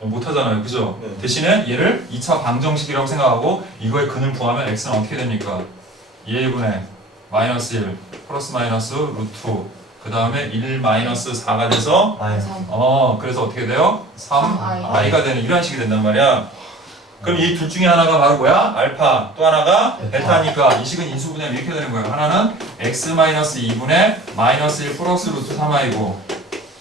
못하잖아요. 그죠? 네. 대신에 얘를 2차 방정식이라고 생각하고 이거의 근을 구하면 x는 어떻게 됩니까? 2a분의 마이너스 1 플러스 마이너스 루트 그 다음에 1 마이너스 4가 돼서 그래서 어떻게 돼요? 3i가 되는 이런 식이 된단 말이야. 그럼 이 둘 중에 하나가 바로 뭐야? 알파 또 하나가 베타니까 이 식은 인수분해하면 이렇게 되는 거예요. 하나는 x 2분의 마이너스 1 플러스 루트 3i고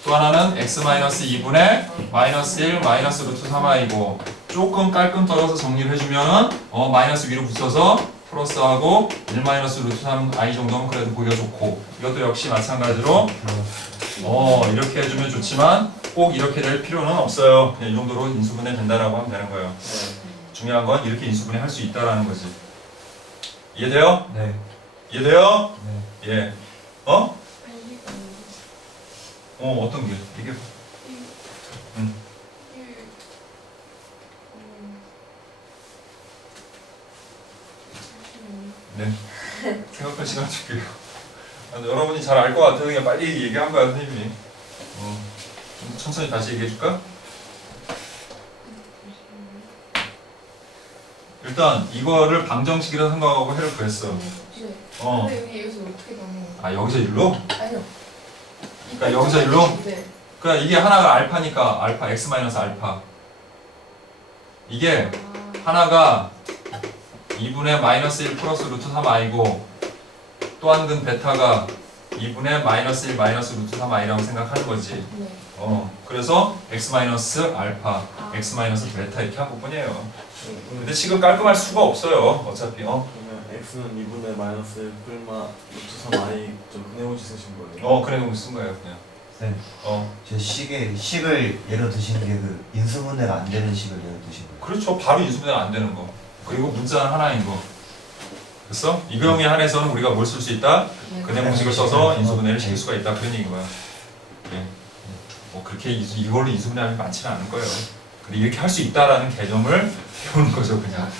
또 하나는 x 2분의 마이너스 1 마이너스 루트 3i고 조금 깔끔 떨어서 정리를 해주면은 마이너스 위로 붙여서 플러스하고 1 마이너스 루트 3i 정도면 그래도 보기가 좋고 이것도 역시 마찬가지로 이렇게 해주면 좋지만 꼭 이렇게 될 필요는 없어요. 그냥 이 정도로 인수분해 된다라고 하면 되는 거예요. 중요한 건 이렇게 인수분해 할 수 있다라는 거지. 이해돼요? 네. 이해돼요? 네. 예. 어떤 게? 이게 네. 생각할 시간 줄게요. 여러분이 잘 알 것 같아서 그냥 빨리 얘기한 거야 선생님이. 좀 천천히 다시 얘기해 줄까? 일단 이거를 방정식이라 생각하고 해를 구했어. 근데 여기 여기서 어떻게 나눠? 아 여기서 일로? 아니요. 그러니까 여기서 일로? 네. 그러니까 이게 하나가 알파니까 알파 x 마이너스 알파. 이게 하나가 2분의 마이너스 1 플러스 루트 3i고 또 한 근 베타가 2분의 마이너스 1 마이너스 루트 3i라고 생각하는 거지. 네. 그래서 x 마이너스 알파, x 마이너스 베타 이렇게 한 것뿐이에요. 근데 지금 깔끔할 수가 없어요. 어차피. 그러면 x는 2분의 마이너스 1 뿔마 루트 3i 좀 근해오지 쓰신 거예요? 그래 놓고 쓴 거예요, 그냥. 네. 저 식을 예로 드시는 게 그 인수분해가 안 되는 식을 예로 드신 거예요. 그렇죠. 바로 인수분해가 안 되는 거. 그리고 문자는 하나인 거. 됐어? 이 경우에 한해서는 우리가 뭘 쓸 수 있다? 근해 공식을 써서 인수분해를 시킬 수가 있다. 그런 얘기인 거야. 예. 뭐 그렇게 이걸로 인수분해하면 많지는 않을 거예요. 근데 이렇게 할 수 있다라는 개념을 배우는 거죠, 그냥.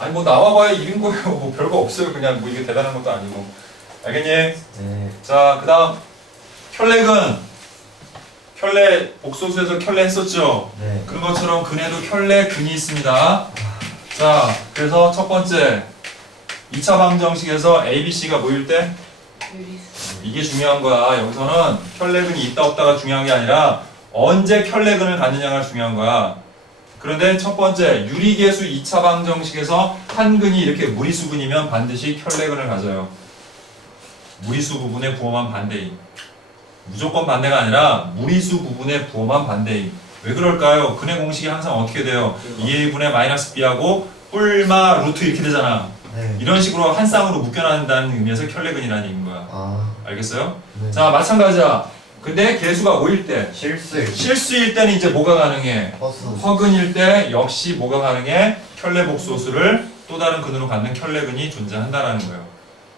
아니 뭐 나와봐야 일인 거예요. 뭐 별거 없어요. 그냥 뭐 이게 대단한 것도 아니고. 알겠니? 네. 자, 그다음 켤레 복소수에서 켤레 했었죠. 네. 그런 것처럼 근에도 켤레 근이 있습니다. 자, 그래서 첫 번째 2차 방정식에서 A, B, C가 모일 때 유리수. 이게 중요한 거야. 여기서는 켤레근이 있다 없다가 중요한 게 아니라 언제 켤레근을 갖느냐가 중요한 거야. 그런데 첫 번째 유리계수 2차 방정식에서 한 근이 이렇게 무리수근이면 반드시 켤레근을 가져요. 무리수 부분의 부호만 반대인. 무조건 반대가 아니라 무리수 부분의 부호만 반대인. 왜 그럴까요? 근의 공식이 항상 어떻게 돼요? 2a분의 마이너스 b하고 뿔마 루트 이렇게 되잖아. 네. 이런 식으로 한 쌍으로 묶여난다는 의미에서 켤레근이라는 얘기인 거야. 아. 알겠어요? 네. 자, 마찬가지야. 근데 개수가 5일 때, 실수일. 실수일 때는 이제 뭐가 가능해? 허수. 허근일 때 역시 뭐가 가능해? 켤레 복소수를 또 다른 근으로 갖는 켤레근이 존재한다라는 거예요.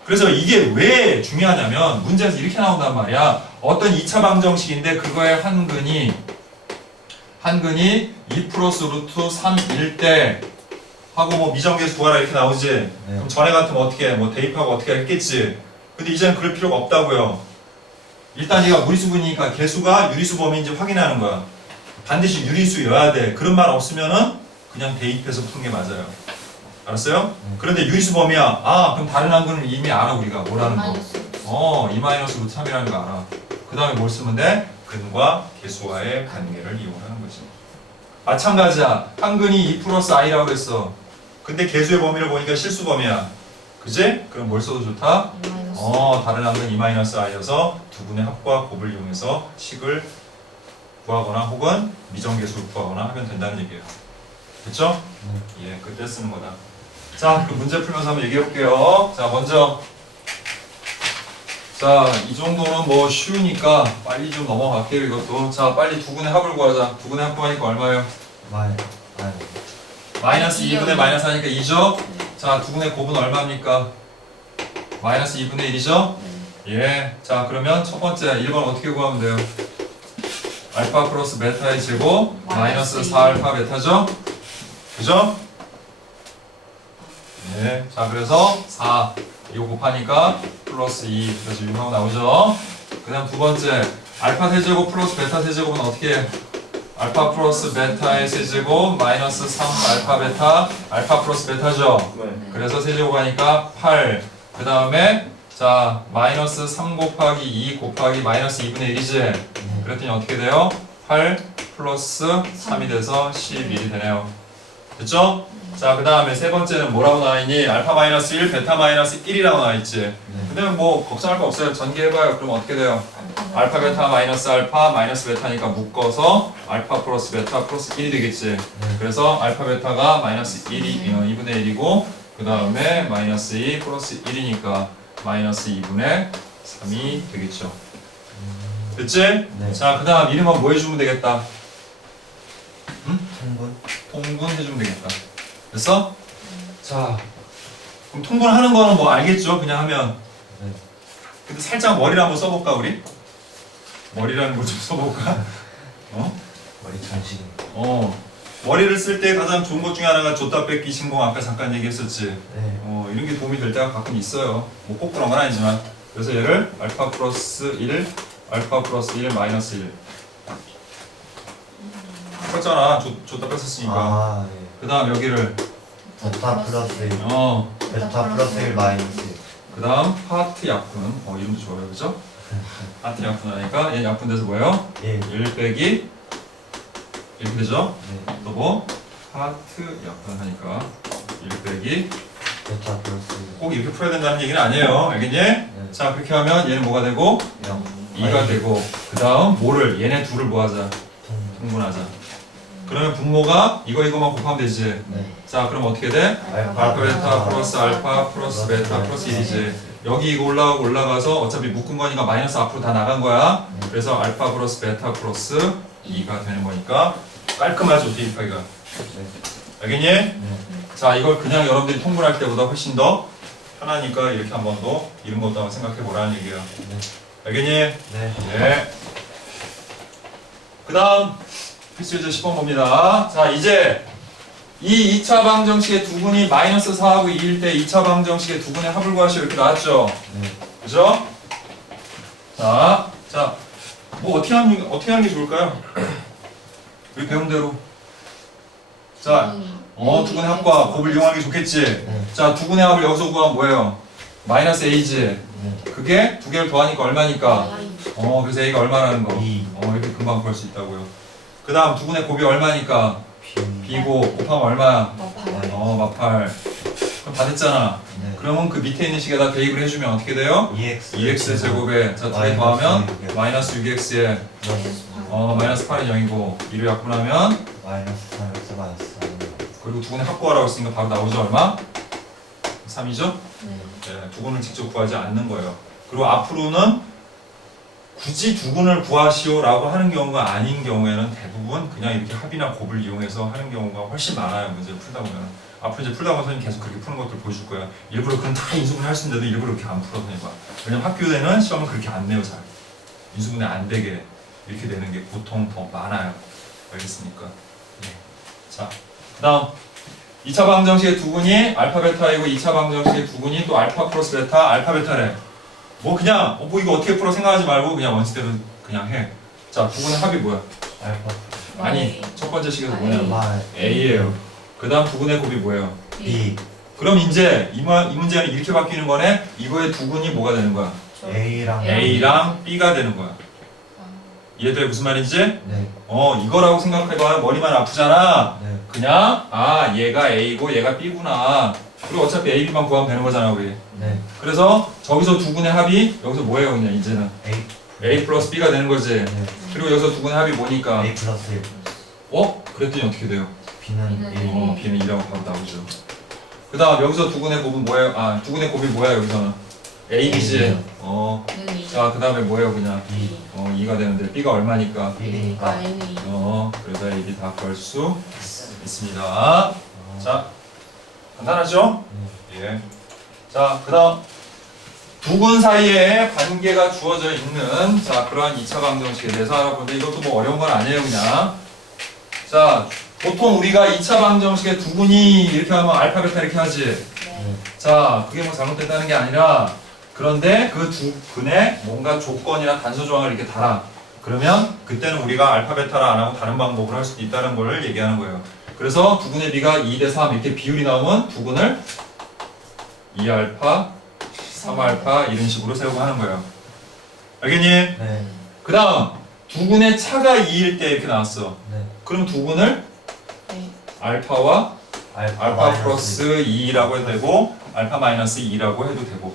그래서 이게 왜 중요하냐면 문제에서 이렇게 나온단 말이야. 어떤 2차 방정식인데 그거의 한 근이 2 플러스 루트 3일 때 하고 뭐 미정계수 구하라 이렇게 나오지. 네. 그럼 전에 같으면 어떻게 뭐 대입하고 어떻게 했겠지. 근데 이제는 그럴 필요가 없다고요. 일단 얘가 무리수분이니까 개수가 유리수 범위인지 확인하는 거야. 반드시 유리수여야 돼. 그런 말 없으면은 그냥 대입해서 푸는 게 맞아요. 알았어요? 그런데 유리수 범위야. 그럼 다른 한근을 이미 알아 우리가 뭐라는 거. 2 마이너스 루트 3이라는 거 알아. 그 다음에 뭘 쓰면 돼? 근과 개수와의 관계를 이용하는 거지. 마찬가지야. 한 근이 2 플러스 i라고 했어. 근데 개수의 범위를 보니까 실수 범위야. 그지? 그럼 뭘 써도 좋다? 다른 한 근 2 마이너스 i여서 두 분의 합과 곱을 이용해서 식을 구하거나 혹은 미정계수를 구하거나 하면 된다는 얘기예요. 됐죠? 예, 그때 쓰는 거다. 자, 그럼 문제 풀면서 한번 얘기해 볼게요. 자, 먼저 자, 이 정도는 뭐 쉬우니까 빨리 좀 넘어갈게요, 이것도. 자, 빨리 두근의 합을 구하자. 두근의 합 구하니까 얼마예요? 마이너스 2분의 마이너스 하니까 2죠? 자, 두근의 곱은 얼마입니까? 마이너스 2분의 1이죠? 예. 자, 그러면 첫 번째 1번 어떻게 구하면 돼요? 알파 플러스 베타의 제곱 마이너스 4알파 베타죠? 그죠? 예. 자, 그래서 4 이거 곱하니까 플러스 2 그래서 6하고 나오죠? 그 다음 두 번째 알파 세제곱 플러스 베타 세제곱은 어떻게 해? 알파 플러스 베타의 세제곱 마이너스 3 알파 베타 알파 플러스 베타죠? 네. 그래서 세제곱 하니까 8 그 다음에 자 마이너스 3 곱하기 2 곱하기 마이너스 2분의 1이지? 그랬더니 어떻게 돼요? 8 플러스 3이 돼서 11이 되네요. 됐죠? 자, 그 다음에 세 번째는 뭐라고 나와있니? 알파 마이너스 1, 베타 마이너스 1이라고 나와있지? 근데 뭐 걱정할 거 없어요. 전개해봐요. 그럼 어떻게 돼요? 알파 베타 마이너스 알파 마이너스 베타니까 묶어서 알파 플러스 베타 플러스 1이 되겠지? 그래서 알파 베타가 마이너스 1이 2분의 1이고 그 다음에 마이너스 2 플러스 1이니까 마이너스 2분의 3이 되겠죠. 됐지? 네. 자, 그 다음 이름은 뭐 해주면 되겠다? 통분 통분해주면 되겠다. 됐어? 자, 그럼 통분하는 거는 뭐 알겠죠? 그냥 하면. 네. 근데 살짝 머리를 한번 써볼까 우리? 머리라는 걸 좀 써볼까? 머리 전신 머리를 쓸 때 가장 좋은 것 중에 하나가 줬다 뺏기 신공 아까 잠깐 얘기했었지. 네. 이런 게 도움이 될 때가 가끔 있어요. 뭐 꼭 그런 건 아니지만. 그래서 얘를 알파 플러스 1, 알파 플러스 1 마이너스 1. 뺐잖아. 줬다 뺐었으니까. 예. 그 다음 여기를 베타 플러스 1 어. 베타 플러스 1 마이너스 1 그 다음 하트 약분. 이름도 좋아요. 그죠? 하트 약분 하니까 얘 약분돼서 뭐예요? 예. 1 빼기 이렇게 되죠? 네. 또 뭐? 하트 약분 하니까 1 빼기 베타 플러스 1 꼭 이렇게 풀어야 된다는 얘기는 아니에요. 알겠니? 자, 그렇게 하면 얘는 뭐가 되고 0 2가 되고 그 다음 뭐를 얘네 둘을 뭐 하자? 통분하자. 그러면 분모가 이거만 곱하면 되지. 네. 자, 그럼 어떻게 돼? 알파 베타 플러스 알파 플러스 베타 플러스 1이지. 여기 이거 올라가서 어차피 묶은 거니까 마이너스 앞으로 다 나간 거야. 그래서 알파 플러스 베타 플러스 2가 되는 거니까 깔끔하죠, 대입하기가. 네. 알겠니? 네. 자, 이걸 그냥 여러분들이 통분할 때보다 훨씬 더 편하니까 이렇게 한 번 더 이런 것도 한번 생각해 보라는 얘기야. 네. 알겠니? 네. 네. 그 다음 필수제 10번 봅니다. 자, 이제 이 2차 방정식의 두근이 마이너스 4하고 2일 때 2차 방정식의 두근의 합을 구하시오 이렇게 나왔죠? 네. 그죠? 자, 뭐 어떻게 하는 게 좋을까요? 우리 배운 대로. 자, 두근의 합과 곱을 이용하는 게 좋겠지? 네. 자, 두근의 합을 여기서 구하면 뭐예요? 마이너스 a지. 네. 그게 두 개를 더하니까 얼마니까? 그래서 a가 얼마라는 거? 2 이렇게 금방 구할 수 있다고요. 그 다음 두근의 곱이 얼마니까? B b고 곱하면 얼마야? 마팔. 그럼 다 됐잖아. 네. 그러면 그 밑에 있는 식에다 대입을 해주면 어떻게 돼요? 2x 제곱에 자, 두 개 더하면 마이너스 6x에 마이너스 8은 0이고 2를 약분하면 마이너스 3x 마이너스 3 그리고 두근의 합구하라고 했으니까 바로 나오죠. 얼마? 3이죠? 네. 네, 두근을 직접 구하지 않는 거예요. 그리고 앞으로는 굳이 두근을 구하시오라고 하는 경우가 아닌 경우에는 대부분 그냥 이렇게 합이나 곱을 이용해서 하는 경우가 훨씬 많아요. 문제를 풀다 보면. 앞으로 이제 풀다 보면 선생님 계속 그렇게 푸는 것들 보여줄 거야. 일부러 그건 다 인수분해 할 수 있는데도 일부러 그렇게 안 풀어 선생님. 왜냐면 학교에는 시험은 그렇게 안 내요 잘. 인수분해 안 되게 이렇게 되는 게 보통 더 많아요. 알겠습니까? 네. 자, 그 다음 2차 방정식의 두근이 알파 베타이고 2차 방정식의 두근이 또 알파 플러스 베타 알파 베타래. 뭐 그냥 뭐 이거 어떻게 풀어 생각하지 말고 그냥 원칙대로 그냥 해. 자, 두근의 합이 뭐야? 알파 아니, 첫 번째 식에서 뭐냐면 마이 A예요. 그 다음 두근의 곱이 뭐예요? B 그럼 이제 이 문제는 이렇게 바뀌는 거네. 이거의 두근이 뭐가 되는 거야? A랑 A랑 B가 되는 거야. 이해돼? 무슨 말인지? 네. 이거라고 생각해봐. 머리만 아프잖아. 네. 그냥 얘가 A고 얘가 B구나. 그리고 어차피 A, B만 구하면 되는 거잖아 우리. 네. 그래서 저기서 두근의 합이 여기서 뭐예요 그냥 이제는? A A 플러스 B가 되는 거지. 네. 그리고 여기서 두근의 합이 뭐니까? A 플러스 1 그랬더니 어떻게 돼요? B는 1 B는 2라고 바로 나오죠. 그 다음 여기서 두근의 곱은 뭐예요? 두근의 곱이 뭐야 여기서는? A, B지. 네. 자, N이 그 다음에 뭐예요, 그냥? 2 2가 되는데, B가 얼마니까? 1이니까 N이 그래서 A, B 다 구할 수 있습니다. 자, 간단하죠? 예. 자, 그 다음. 두근 사이에 관계가 주어져 있는, 자, 그러한 2차 방정식에 대해서 알아보는데, 이것도 뭐 어려운 건 아니에요, 그냥. 자, 보통 우리가 2차 방정식에 두근이 이렇게 하면 알파, 베타 이렇게 하지. 네. 자, 그게 뭐 잘못됐다는 게 아니라, 그런데 그 두 근에 뭔가 조건이나 단서 조항을 이렇게 달아. 그러면 그때는 우리가 알파, 베타를 안 하고 다른 방법으로 할 수도 있다는 걸 얘기하는 거예요. 그래서 두 근의 비가 2대 3 이렇게 비율이 나오면 두 근을 2알파, 3알파 이런 식으로 세우고 하는 거예요. 알겠니? 네. 그 다음 두 근의 차가 2일 때 이렇게 나왔어. 네. 그럼 두 근을 네. 알파와 알파 마이너스 플러스 2라고 해도 되고 알파 마이너스 2라고 해도 되고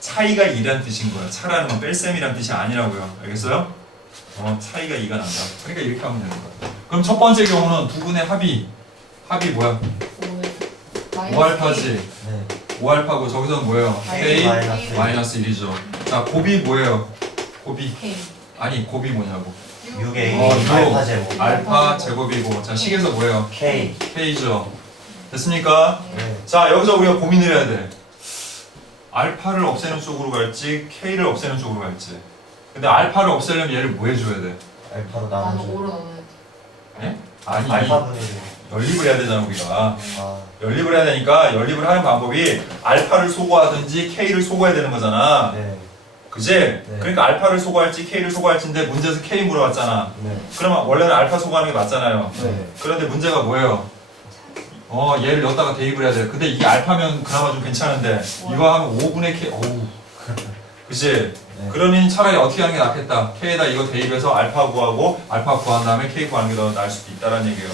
차이가 2란 뜻인 거야. 차라는 건 뺄셈이란 뜻이 아니라고요. 알겠어요? 차이가 2가 난다. 그러니까 이렇게 하면 되는 거야. 그럼 첫 번째 경우는 두 근의 합이 뭐야? 5알파지. 네. 5알파고 저기서는 뭐예요? K 마이너스 마이너스 1이죠. 자, 곱이 뭐예요? 곱이 K 아니 곱이 뭐냐고. 6A 육. 알파 제곱 알파 제곱이고 자 식에서 뭐예요? K K죠. 됐습니까? 네. 자 여기서 우리가 고민을 해야 돼. 알파를 없애는 쪽으로 갈지 K를 없애는 쪽으로 갈지. 근데 알파를 없애려면 얘를 뭐 해줘야 돼? 알파로 나는 나눠줘 5로 나눠야 돼. 예? 아니 알파분의 1 연립을 해야 되잖아 우리가. 아 연립을 해야 되니까 연립을 하는 방법이 알파를 소거하든지 K를 소거해야 되는 거잖아. 네. 그지? 네. 그러니까 알파를 소거할지 K를 소거할지인데 문제에서 K 물어봤잖아. 네. 그러면 원래는 알파 소거하는 게 맞잖아요. 네. 그런데 문제가 뭐예요? 얘를 넣었다가 대입을 해야 돼. 근데 이게 알파면 그나마 좀 괜찮은데 이거 하면 5분의 K. 어우. 그치? 네. 그러니 차라리 어떻게 하는 게 낫겠다. K에다 이거 대입해서 알파 구하고 알파 구한 다음에 K 구하는 게 더 나을 수도 있다라는 얘기예요.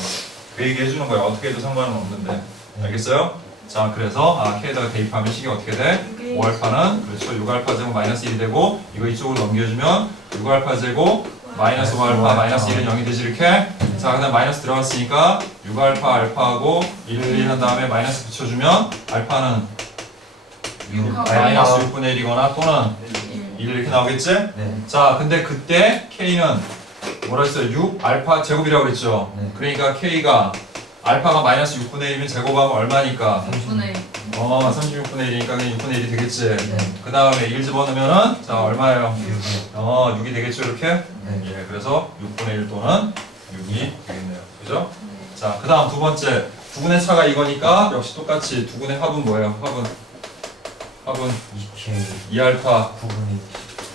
그 얘기 해주는 거예요. 어떻게 해도 상관은 없는데. 알겠어요? 자, 그래서 K에다가 대입하면 식이 어떻게 돼? 5알파는 그렇죠. 6알파 제곱 마이너스 1이 되고 이거 이쪽으로 넘겨주면 6알파 제곱 마이너스 5알파 마이너스 1은 0이 되지 이렇게. 자, 그 다음 마이너스 들어갔으니까 6알파 알파하고 1 한 다음에 마이너스 붙여주면 알파는 마이너스 6분의 1이거나 또는 1 이렇게 나오겠지? 네. 자, 근데 그때 K는 뭐라 했어요? 6 알파 제곱이라고 그랬죠? 네. 그러니까 K가 알파가 마이너스 6분의 1이면 제곱하면 얼마니까? 6분의 36분의 1이니까 그냥 6분의 1이 되겠지? 네. 그 다음에 1 집어넣으면은 자 얼마예요? 6이요 6이 되겠죠 이렇게? 네. 예, 그래서 6분의 1 또는 6이 되겠네요. 그죠? 자, 그 다음 두 번째 두근의 차가 이거니까 역시 똑같이 두근의 합은 뭐예요? 합은 2K 2알파 9분의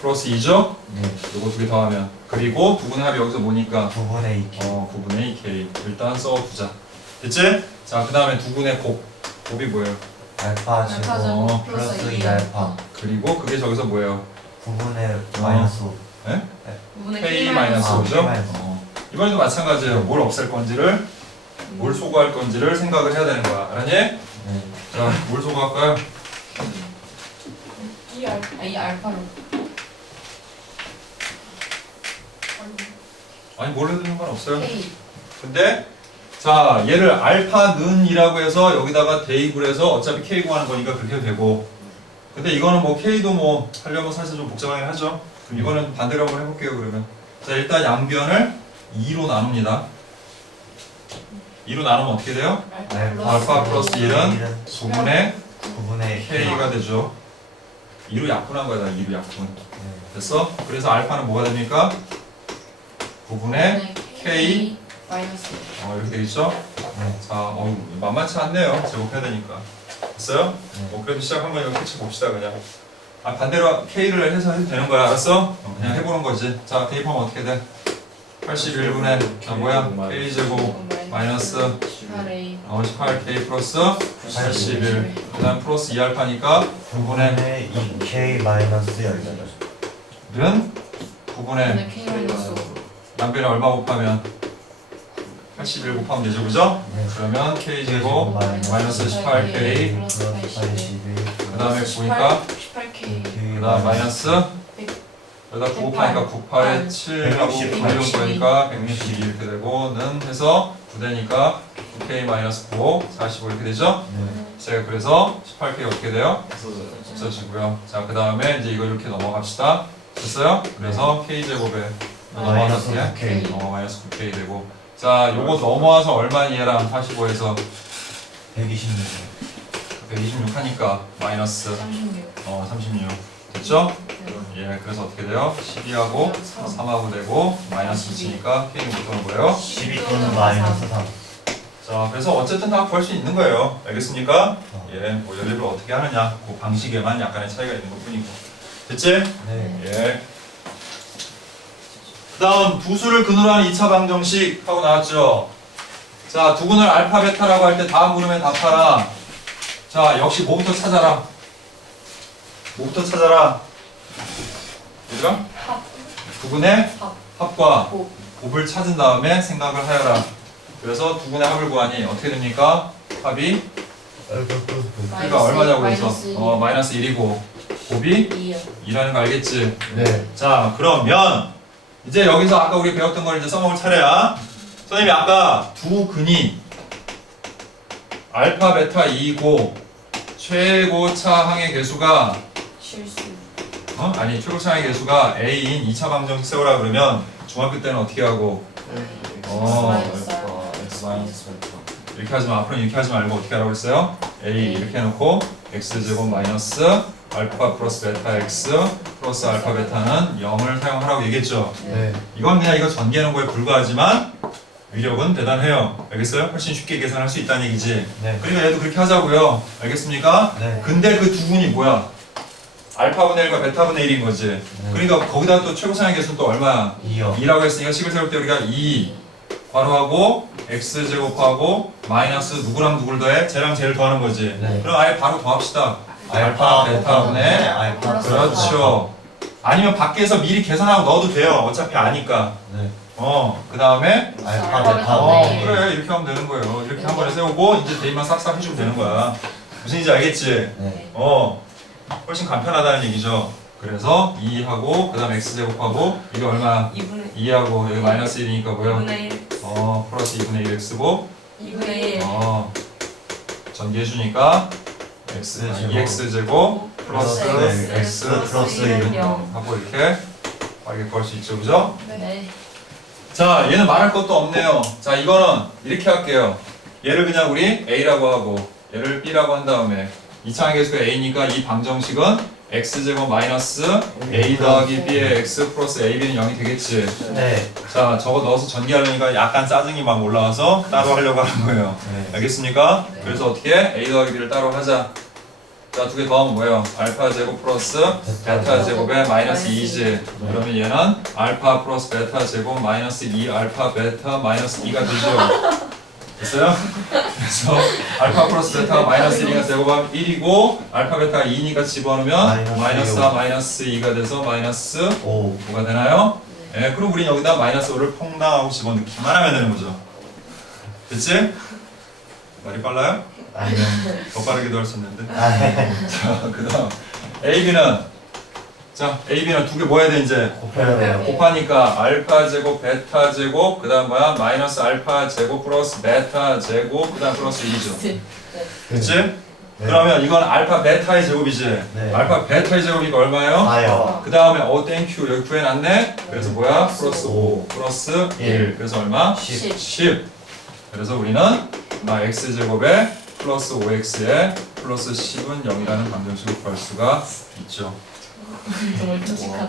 플러스 2죠? 네. 요거 두 개 더하면 그리고 두근의 합이 여기서 뭐니까 9분의 2K 9분의 2K 일단 써두자. 됐지? 자, 그 다음에 두근의 곱이 뭐예요? 알파 제곱 알파 제곱 플러스 플러스 2알파 그리고 그게 저기서 뭐예요? 9분의 마이너스 5 6분의 K 마이너스 아, 5죠? K 마이너스 이번에도 마찬가지예요. 뭘 없앨 건지를 뭘 소거할 건지를 생각을 해야 되는 거야. 알았니? 네. 자, 뭘 소거할까요? 이 알파로 아니 뭘 해도 상관없어요. K 근데 자 얘를 알파는이라고 해서 여기다가 대입을 해서 어차피 K 구하는 거니까 그렇게 해도 되고 근데 이거는 뭐 K도 뭐 하려면 사실 좀 복잡하긴 하죠. 그럼 이거는 반대로 한번 해볼게요 그러면. 자 일단 양변을 2로 나눕니다. 2로 나누면 어떻게 돼요? 알파 플러스 1은 9분의 9분의 K가 되죠. 2로 약분한 거야. 2로 약분. 됐어? 그래서 알파는 뭐가 됩니까? 9분의 K 마이너스 이렇게 되겠죠? 네. 자, 만만치 않네요. 제곱해야 되니까. 됐어요? 네. 그래도 시작 한번 이거 캐치 봅시다, 그냥. 반대로 K를 해서 해도 되는 거야, 알았어? 그냥 해보는 거지. 자, 대입하면 어떻게 돼? 81분의, 자, 뭐야? K제곱, 마이너스, 8A 18K 플러스 81. 그 다음 플러스 2알파니까 9분의 2K 마이너스 18 는 9분의 K 마이너스 5 양변에 얼마 곱하면 81 곱하면 되죠, 그죠? 네. 그러면 K제곱 마이너스 18K 플러스 81 그 다음에 보니까 18K 그 다음 마이너스 여기다 9 곱하니까 98에 7하고 9 이런 거니까 162 이렇게 되고 는 해서 9대니까 k-9 45 이렇게 되죠? 네. 제가 그래서 18k 어떻게 돼요? 없어져요. 없어지고요. 자, 그 다음에 이제 이걸 이렇게 넘어갑시다. 됐어요? 그래서 k제곱에 마이너스 넘어가게 9K. 마이너스 9k 되고. 자, 요거 넘어와서 얼마니 얘랑 45에서 126. 126 하니까 마이너스 36. 36 됐죠? 네. 예, 그래서 어떻게 돼요? 12하고 3하고 되고 마이너스 붙이니까 k는 못 오는 거예요. 12 또는 마이너스 3. 자, 그래서 어쨌든 다 구할 수 있는 거예요. 알겠습니까? 예, 뭐 연립을 어떻게 하느냐, 그 방식에만 약간의 차이가 있는 것 뿐이고. 됐지? 네. 예. 그 다음 두수를 근으로 하는 2차 방정식 하고 나왔죠? 자, 두근을 알파, 베타라고 할 때 다음 물음에 답하라. 자, 역시 뭐부터 찾아라? 뭐부터 찾아라? 얘들아? 합. 두근의 합. 합과 곱. 곱을 찾은 다음에 생각을 하여라. 그래서 두근의 합을 구하니 어떻게 됩니까? 합이 그러니까 얼마냐고 그래서 마이너스 1이고 곱이 2요. 2라는 거 알겠지? 네. 자, 그러면 이제 여기서 아까 우리 배웠던 걸 이제 써먹을 차례야. 선생님이 아까 두 근이 알파, 베타 2고 최고차 항의 개수가 실수. 아니 최고차 항의 개수가 A인 2차 방정식 세우라 그러면 중학교 때는 어떻게 하고 마이너스 X 마이너스 베타. 이렇게 하지 마. 앞으로 이렇게 하지 말고 어떻게 하라고 했어요? A 이렇게 해놓고 x제곱 마이너스 알파 플러스 베타 x 플러스 알파 베타는 0을 사용하라고 얘기했죠. 네. 이건 그냥 이거 전개하는 거에 불과하지만 위력은 대단해요. 알겠어요? 훨씬 쉽게 계산할 수 있다는 얘기지. 네. 그러니까 얘도 그렇게 하자고요. 알겠습니까? 네. 근데 그 두 분이 뭐야? 알파분의 1과 베타분의 1인 거지. 네. 그러니까 거기다 또 최고상의 개수는 또 얼마야? 2요. 2라고 했으니까 식을 세울 때 우리가 2 괄호하고 x제곱하고 마이너스 누구랑 누구를 더해? 쟤랑 쟤를 더하는 거지. 네. 그럼 아예 바로 더합시다. 알파, 베타분의 알파. 그렇죠. 아니면 밖에서 미리 계산하고 넣어도 돼요. 어차피 아니까. 네. 그 다음에 알파, 알파, 베타. 네. 그래 이렇게 하면 되는 거예요. 이렇게 한 번에 세우고 이제 대입만 싹싹 해주면 되는 거야. 무슨 얘기인지 알겠지? 네. 훨씬 간편하다는 얘기죠. 그래서 2하고 그 다음 x제곱하고 이게 얼마? 2분의 2하고 여기 마이너스 1이니까 뭐야? 2분의 1. 플러스 2분의 1 x고 2분의 1. 전개해주니까 x, 제곱. 2x제곱 플러스 플러스 x 플러스 1은 1은 0. 하고 이렇게 빠르게 구할 수 있죠, 그죠? 네. 자, 얘는 말할 것도 없네요. 자, 이거는 이렇게 할게요. 얘를 그냥 우리 a라고 하고 얘를 b라고 한 다음에 이차항의 개수가 a니까 이 방정식은 x제곱 마이너스 a 더하기 b의 x 플러스 ab는 0이 되겠지. 네. 자, 저거 넣어서 전개하려니까 약간 짜증이 막 올라와서 따로 하려고 하는 거예요. 네. 알겠습니까? 네. 그래서 어떻게 해? a 더하기 b를 따로 하자. 자, 두 개 더하면 뭐예요? 알파 제곱 플러스 베타 제곱에 마이너스 2지. 그러면 얘는 알파 플러스 베타 제곱 마이너스 2 알파 베타 마이너스 2가 되죠. 됐어요? 그래서 알파 플러스 베타가 마이너스 1이가 제곱하면 1이고 알파 베타가 2니까 집어넣으면 마이너스 4 마이너스 2가 돼서 마이너스 5. 5가 되나요? 예, 그럼 우린 여기다 마이너스 5를 퐁당하고 집어넣기만 하면 되는 거죠. 됐지? 말이 빨라요? 아니요. 더 빠르게도 할 수 있는데. 아, 자, 그 다음 AB는 두 개 뭐 해야 돼 이제? 곱해야 돼요. 곱하니까 알파 제곱 베타 제곱 그 다음 뭐야? 마이너스 알파 제곱 플러스 베타 제곱 그 다음 플러스 2죠. 네. 그치? 네. 그러면 이건 알파 베타의 제곱이지? 네. 알파 베타의 제곱이니까 얼마예요? 4요. 그 다음에 땡큐 여기 구해놨네? 그래서 뭐야? 플러스 5 플러스 1 그래서 얼마? 10. 10 그래서 우리는 x제곱에 플러스 5x에 플러스 10은 0이라는 방정식을 구할 수가 있죠. 정말 끔찍하다.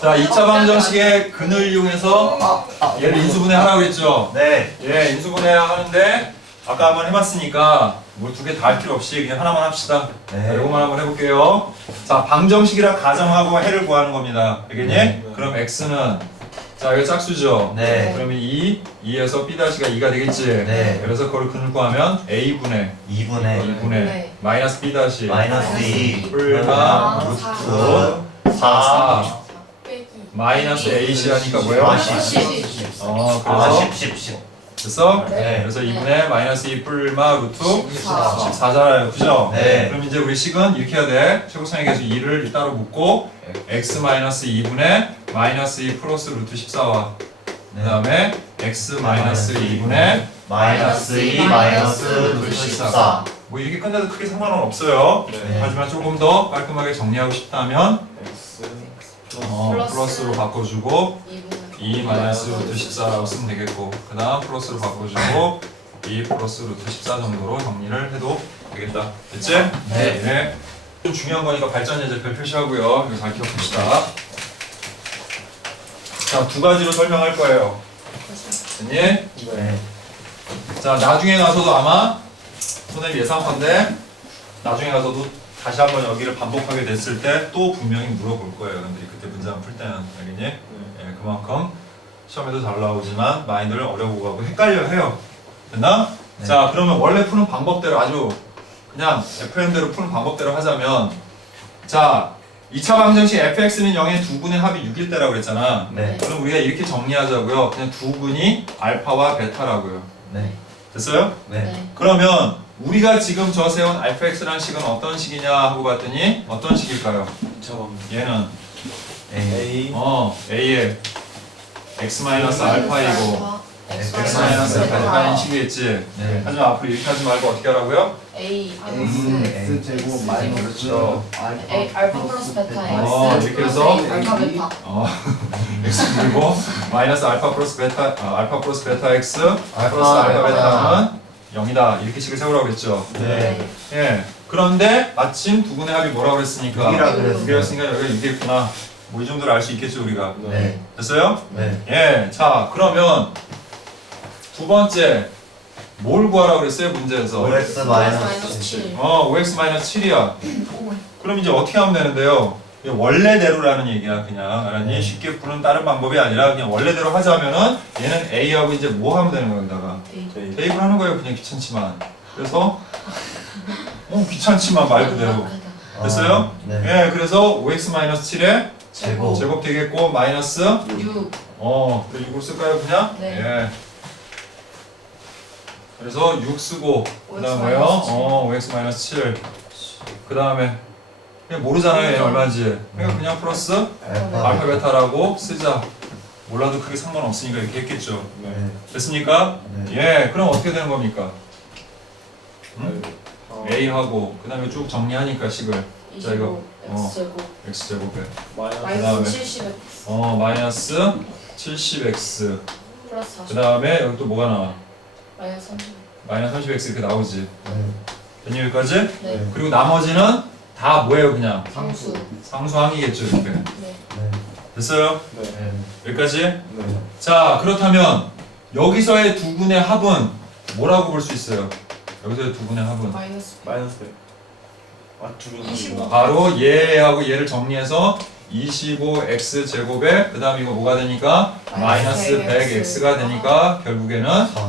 자, 2차 방정식의 근을 이용해서 얘를 인수분해 하라고 했죠. 네. 예, 인수분해 하는데 아까 한번 해봤으니까 뭘 두 개 다 할 필요 없이 그냥 하나만 합시다. 자, 네. 이거만 한번 해볼게요. 자, 방정식이라 가정하고 해를 구하는 겁니다. 알겠니? 네. 그럼 x는 자, 이거 짝수죠? 네. 그러면 2에서 b-가 2가 되겠지? 네. 그래서 그걸 근을 구하면 a분의 2분의 2분의 네. 마이너스 b- 마이너스 2. 뿔마 루트 4. 4 빼기. 마이너스 AC 하니까 뭐예요? 아, 10. 그래서 아, 10. 됐어? 네. 그래서 2분의 마이너스 2 뿔마 루트 14. 14잖아요. 그죠? 네. 그럼 이제 우리 식은 이렇게 해야 돼. 최고상의 개수 2를 따로 묶고 x 마이너스 2분의 마이너스 2 플러스 루트 14와 그 네. 다음에 x 마이너스 2분의 마이너스 2 마이너스 2 14. 뭐 이렇게 끝내도 크게 상관은 없어요. 네. 하지만 조금 더 깔끔하게 정리하고 싶다면 X 플러스로 바꿔주고 2분의 2 마이너스 루트 14라고 쓰면 되겠고 그 다음 플러스로 바꿔주고 2 플러스 루트 14 정도로 정리를 해도 되겠다. 됐지? 네. 좀 중요한 거니까 발전 예제표 표시하고요. 이거 잘 기억합시다. 자, 두 가지로 설명할 거예요. 됐니? 네. 자, 나중에 가서도 아마 선생님 예상컨대 나중에 가서도 다시 한번 여기를 반복하게 됐을 때 또 분명히 물어볼 거예요. 여러분들이 그때 문장 풀 때는 알겠니? 예, 그만큼 시험에도 잘 나오지만 마인드를 어려워 하고 헷갈려 해요. 됐나? 네. 자, 그러면 원래 푸는 방법대로 아주 그냥 FM대로 푸는 방법대로 하자면 자, 2차 방정식 fx는 0의 두 분의 합이 6일 때라고 그랬잖아. 네. 그럼 우리가 이렇게 정리하자고요. 그냥 두 분이 알파와 베타라고요. 네. 됐어요? 네. 그러면 우리가 지금 저 세운 fx라는 식은 어떤 식이냐 하고 봤더니 어떤 식일까요? 저건 얘는 A a의 x-알파이고 x-베타인 식이겠지. 네. 하지만 앞으로 이렇게 하지 말고 어떻게 하라고요? A X 제곱 마이너스 그렇죠. A 알파 플러스 베타 이렇게 해서 알파 베타 x 그리고 마이너스 알파 플러스 베타 알파 플러스 베타 x 플러스 알파 베타는 0이다 이렇게 식을 세우라고 했죠. 네. 예. 그런데 마침 두 분의 합이 뭐라고 그랬으니까 6이라 그랬어요. 6이었으니까 여기가 6이겠구나. 뭐 이 정도를 알 수 있겠죠 우리가. 네. 됐어요? 네. 예. 자 그러면 두 번째 뭘 구하라고 그랬어요 문제에서? 5x 마이너스 7 5x-7이야. 그럼 이제 어떻게 하면 되는데요? 이게 원래대로라는 얘기야 그냥 알았니? 네. 쉽게 푸는 다른 방법이 아니라 그냥 원래대로 하자면은 얘는 A하고 이제 뭐 하면 되는 거야 여기다가 J 대입을 하는 거예요 그냥 귀찮지만 그래서 귀찮지만 말 그대로 됐어요? 네. 예 그래서 5x-7에 제곱. 제곱 되겠고 마이너스 6 그리고 6을 쓸까요 그냥? 네. 예 그래서 6 쓰고 그 다음 5x 뭐예요? 5x-7 그 다음에 그냥 모르잖아요 얘는 얼마인지 그러니까 그냥 플러스 알파 알파 베타라고 쓰자 몰라도 크게 상관없으니까 이렇게 했겠죠 네. 됐습니까? 네. 예 그럼 어떻게 되는 겁니까? A하고 그 다음에 쭉 정리하니까 식을 자, 이거, 25 X제곱 X제곱에 마이너스 마이너스 그다음에 70 마이너스 70X 플러스 40 그 다음에 여기 또 뭐가 나와? 마이너스 30 마이너스 30X 이렇게 나오지 네. 됐니 여기까지? 네 그리고 나머지는 다 뭐예요 그냥? 상수 상수항이겠죠 이렇게 네 네. 됐어요? 네. 네. 여기까지? 네. 자 그렇다면 여기서의 두 분의 합은 뭐라고 볼 수 있어요? 여기서의 두 분의 합은 마이너스 마이너스 100 두분 25. 바로 얘하고 얘를 정리해서 25x 제곱에 그 다음 이거 뭐가 되니까 마이너스 100x가 되니까 결국에는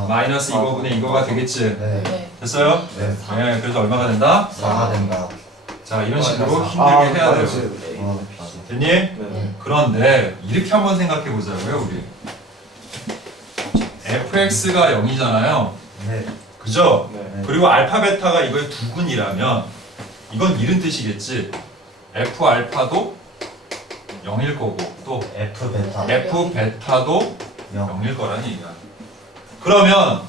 마이너스 이거분의 이거가 되겠지 네. 네 됐어요? 네. 네 그래서 얼마가 된다? 4가 된다. 자 이런 식으로 힘들게 해야 돼요 됐니? 네. 그런데 이렇게 한번 생각해 보자고요 우리 fx가 0이잖아요 네. 그죠? 네. 그리고 알파 베타가 이거의 두근이라면 이건 이런 뜻이겠지 f 알파도 0일 거고 또 F 베타 f 베타도 0. 0일 거라는 얘기야 그러면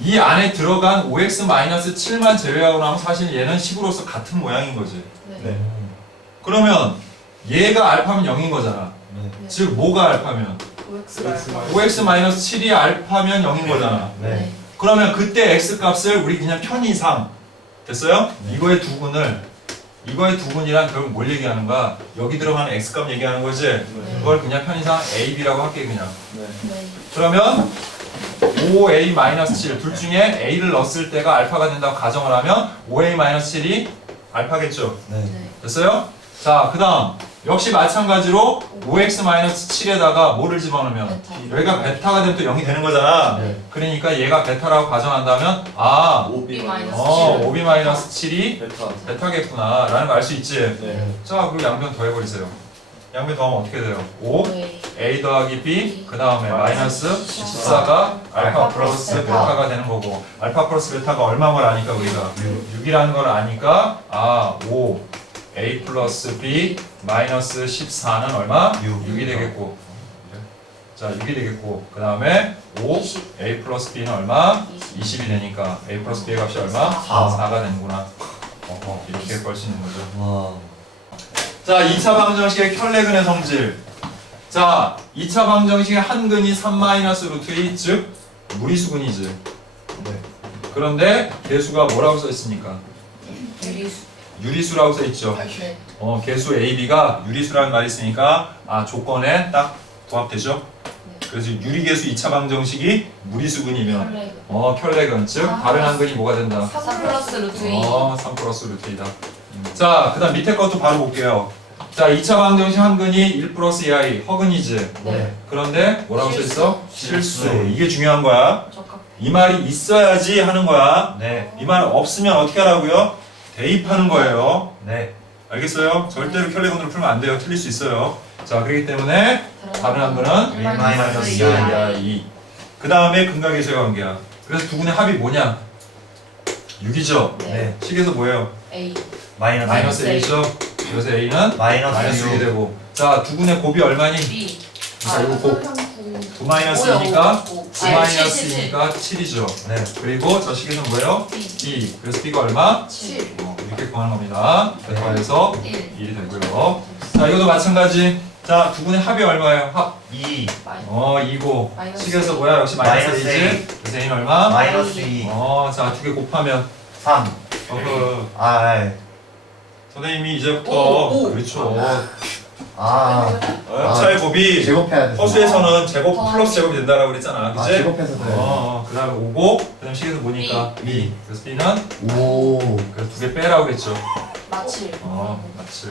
이 안에 들어간 5x-7만 제외하고 나면 사실 얘는 식으로서 같은 모양인 거지 네 그러면 얘가 알파면 0인 거잖아 네. 즉 뭐가 알파면 5x 5x-7이 알파면 0인 거잖아 네. 그러면 그때 x 값을 우리 그냥 편의상 됐어요? 네. 이거의 두분이란 결국 뭘 얘기하는 거야? 여기 들어가는 x 값 얘기하는 거지? 네. 그걸 그냥 편의상 a, b라고 할게 그냥 네. 네 그러면 5a-7 둘 중에 a를 넣었을 때가 알파가 된다고 가정을 하면 5a-7이 알파겠죠? 네. 네 됐어요? 자 그 다음 역시 마찬가지로 5x-7에다가 뭐를 집어넣으면 베타 여기가 베타가 되면 또 0이 되는 거잖아 네. 그러니까 얘가 베타라고 가정한다면 5B 마이너스 5b-7이 베타 베타겠구나 라는 거 알 수 있지 네. 자 그리고 양변 더해버리세요 양변 더하면 어떻게 돼요? 5 네 a 더하기 b 그 다음에 마이너스 14가 알파 플러스 베타가 되는 거고 알파 플러스 베타가 얼마인 걸 아니까 우리가 6이라는 걸 아니까 5 a 플러스 b 마이너스 14는 얼마? 6. 6이 되겠고 자 6이 되겠고 그 다음에 5 20. A 플러스 B는 얼마? 20. 20이 되니까 A 플러스 B의 값이 얼마? 4. 4가 되는구나. 이렇게 걸 수 있는 거죠. 와. 자 2차 방정식의 켤레근의 성질. 자 2차 방정식의 한 근이 3-루트 2 즉 무리수근이지. 네. 그런데 개수가 뭐라고 써 있습니까? 유리수. 유리수라고 써 있죠. 네. 개수 A, B가 유리수라는 말이 있으니까 조건에 딱 부합되죠. 그래서 유리개수 2차 방정식이 무리수근이면 켤레근 즉 다른 한 근이 뭐가 된다? 3 플러스 루트 2. 3 플러스 루트 2다. 자, 그 다음 밑에 것도 바로 볼게요. 자, 2차 방정식 한 근이 1 플러스 2i 허근이지. 네. 그런데 뭐라고 써 있어? 실수. 실수. 이게 중요한 거야. 적합. 이 말이 있어야지 하는 거야. 네. 이 말 없으면 어떻게 하라고요? 대입하는 거예요. 네. 알겠어요? 절대로 켤레근으로 풀면 안 돼요. 틀릴 수 있어요. 자, 그렇기 때문에 다른 한 근은 1 마이너스 2i. 그 다음에 근각의수의 관계야. 그래서 두 근의 합이 뭐냐? 6이죠. 네. 식에서 뭐예요? A. 마이너스 마이너스 A죠. 그래서 A는 마이너스 마이너스 6이 6. 되고. 자, 두 근의 곱이 얼마니? B. 자, 이거 곱. 9 마이너스니까 9 마이너스니까 7이죠. 네. 그리고 저 식에서는 뭐예요? B. B. 그래서 B가 얼마? 7. 이렇게 구하는 겁니다. 그래서 1. 1이 되고요. 자, 이것도 마찬가지. 자, 두 분의 합이 얼마예요? 합. 2. 2고. 마이너스 식에서 뭐야? 역시 마이너스 마이너스 1이지. 그래서 A는 얼마? 마이너스 2. 자, 두 개 곱하면. 3. 아. 선생님이 이제부터. 오. 그렇죠. 아. 합차의 곱이 제곱해야 돼. 허수에서는 제곱 플러스 제곱이 된다라고 그랬잖아. 그치? 제곱해서 돼. 그 다음에 5고. 그 다음에 식에서 보니까 B. 2. 그래서 B는 오. 그래서 두 개 빼라고 그랬죠. 마칠. 맞지.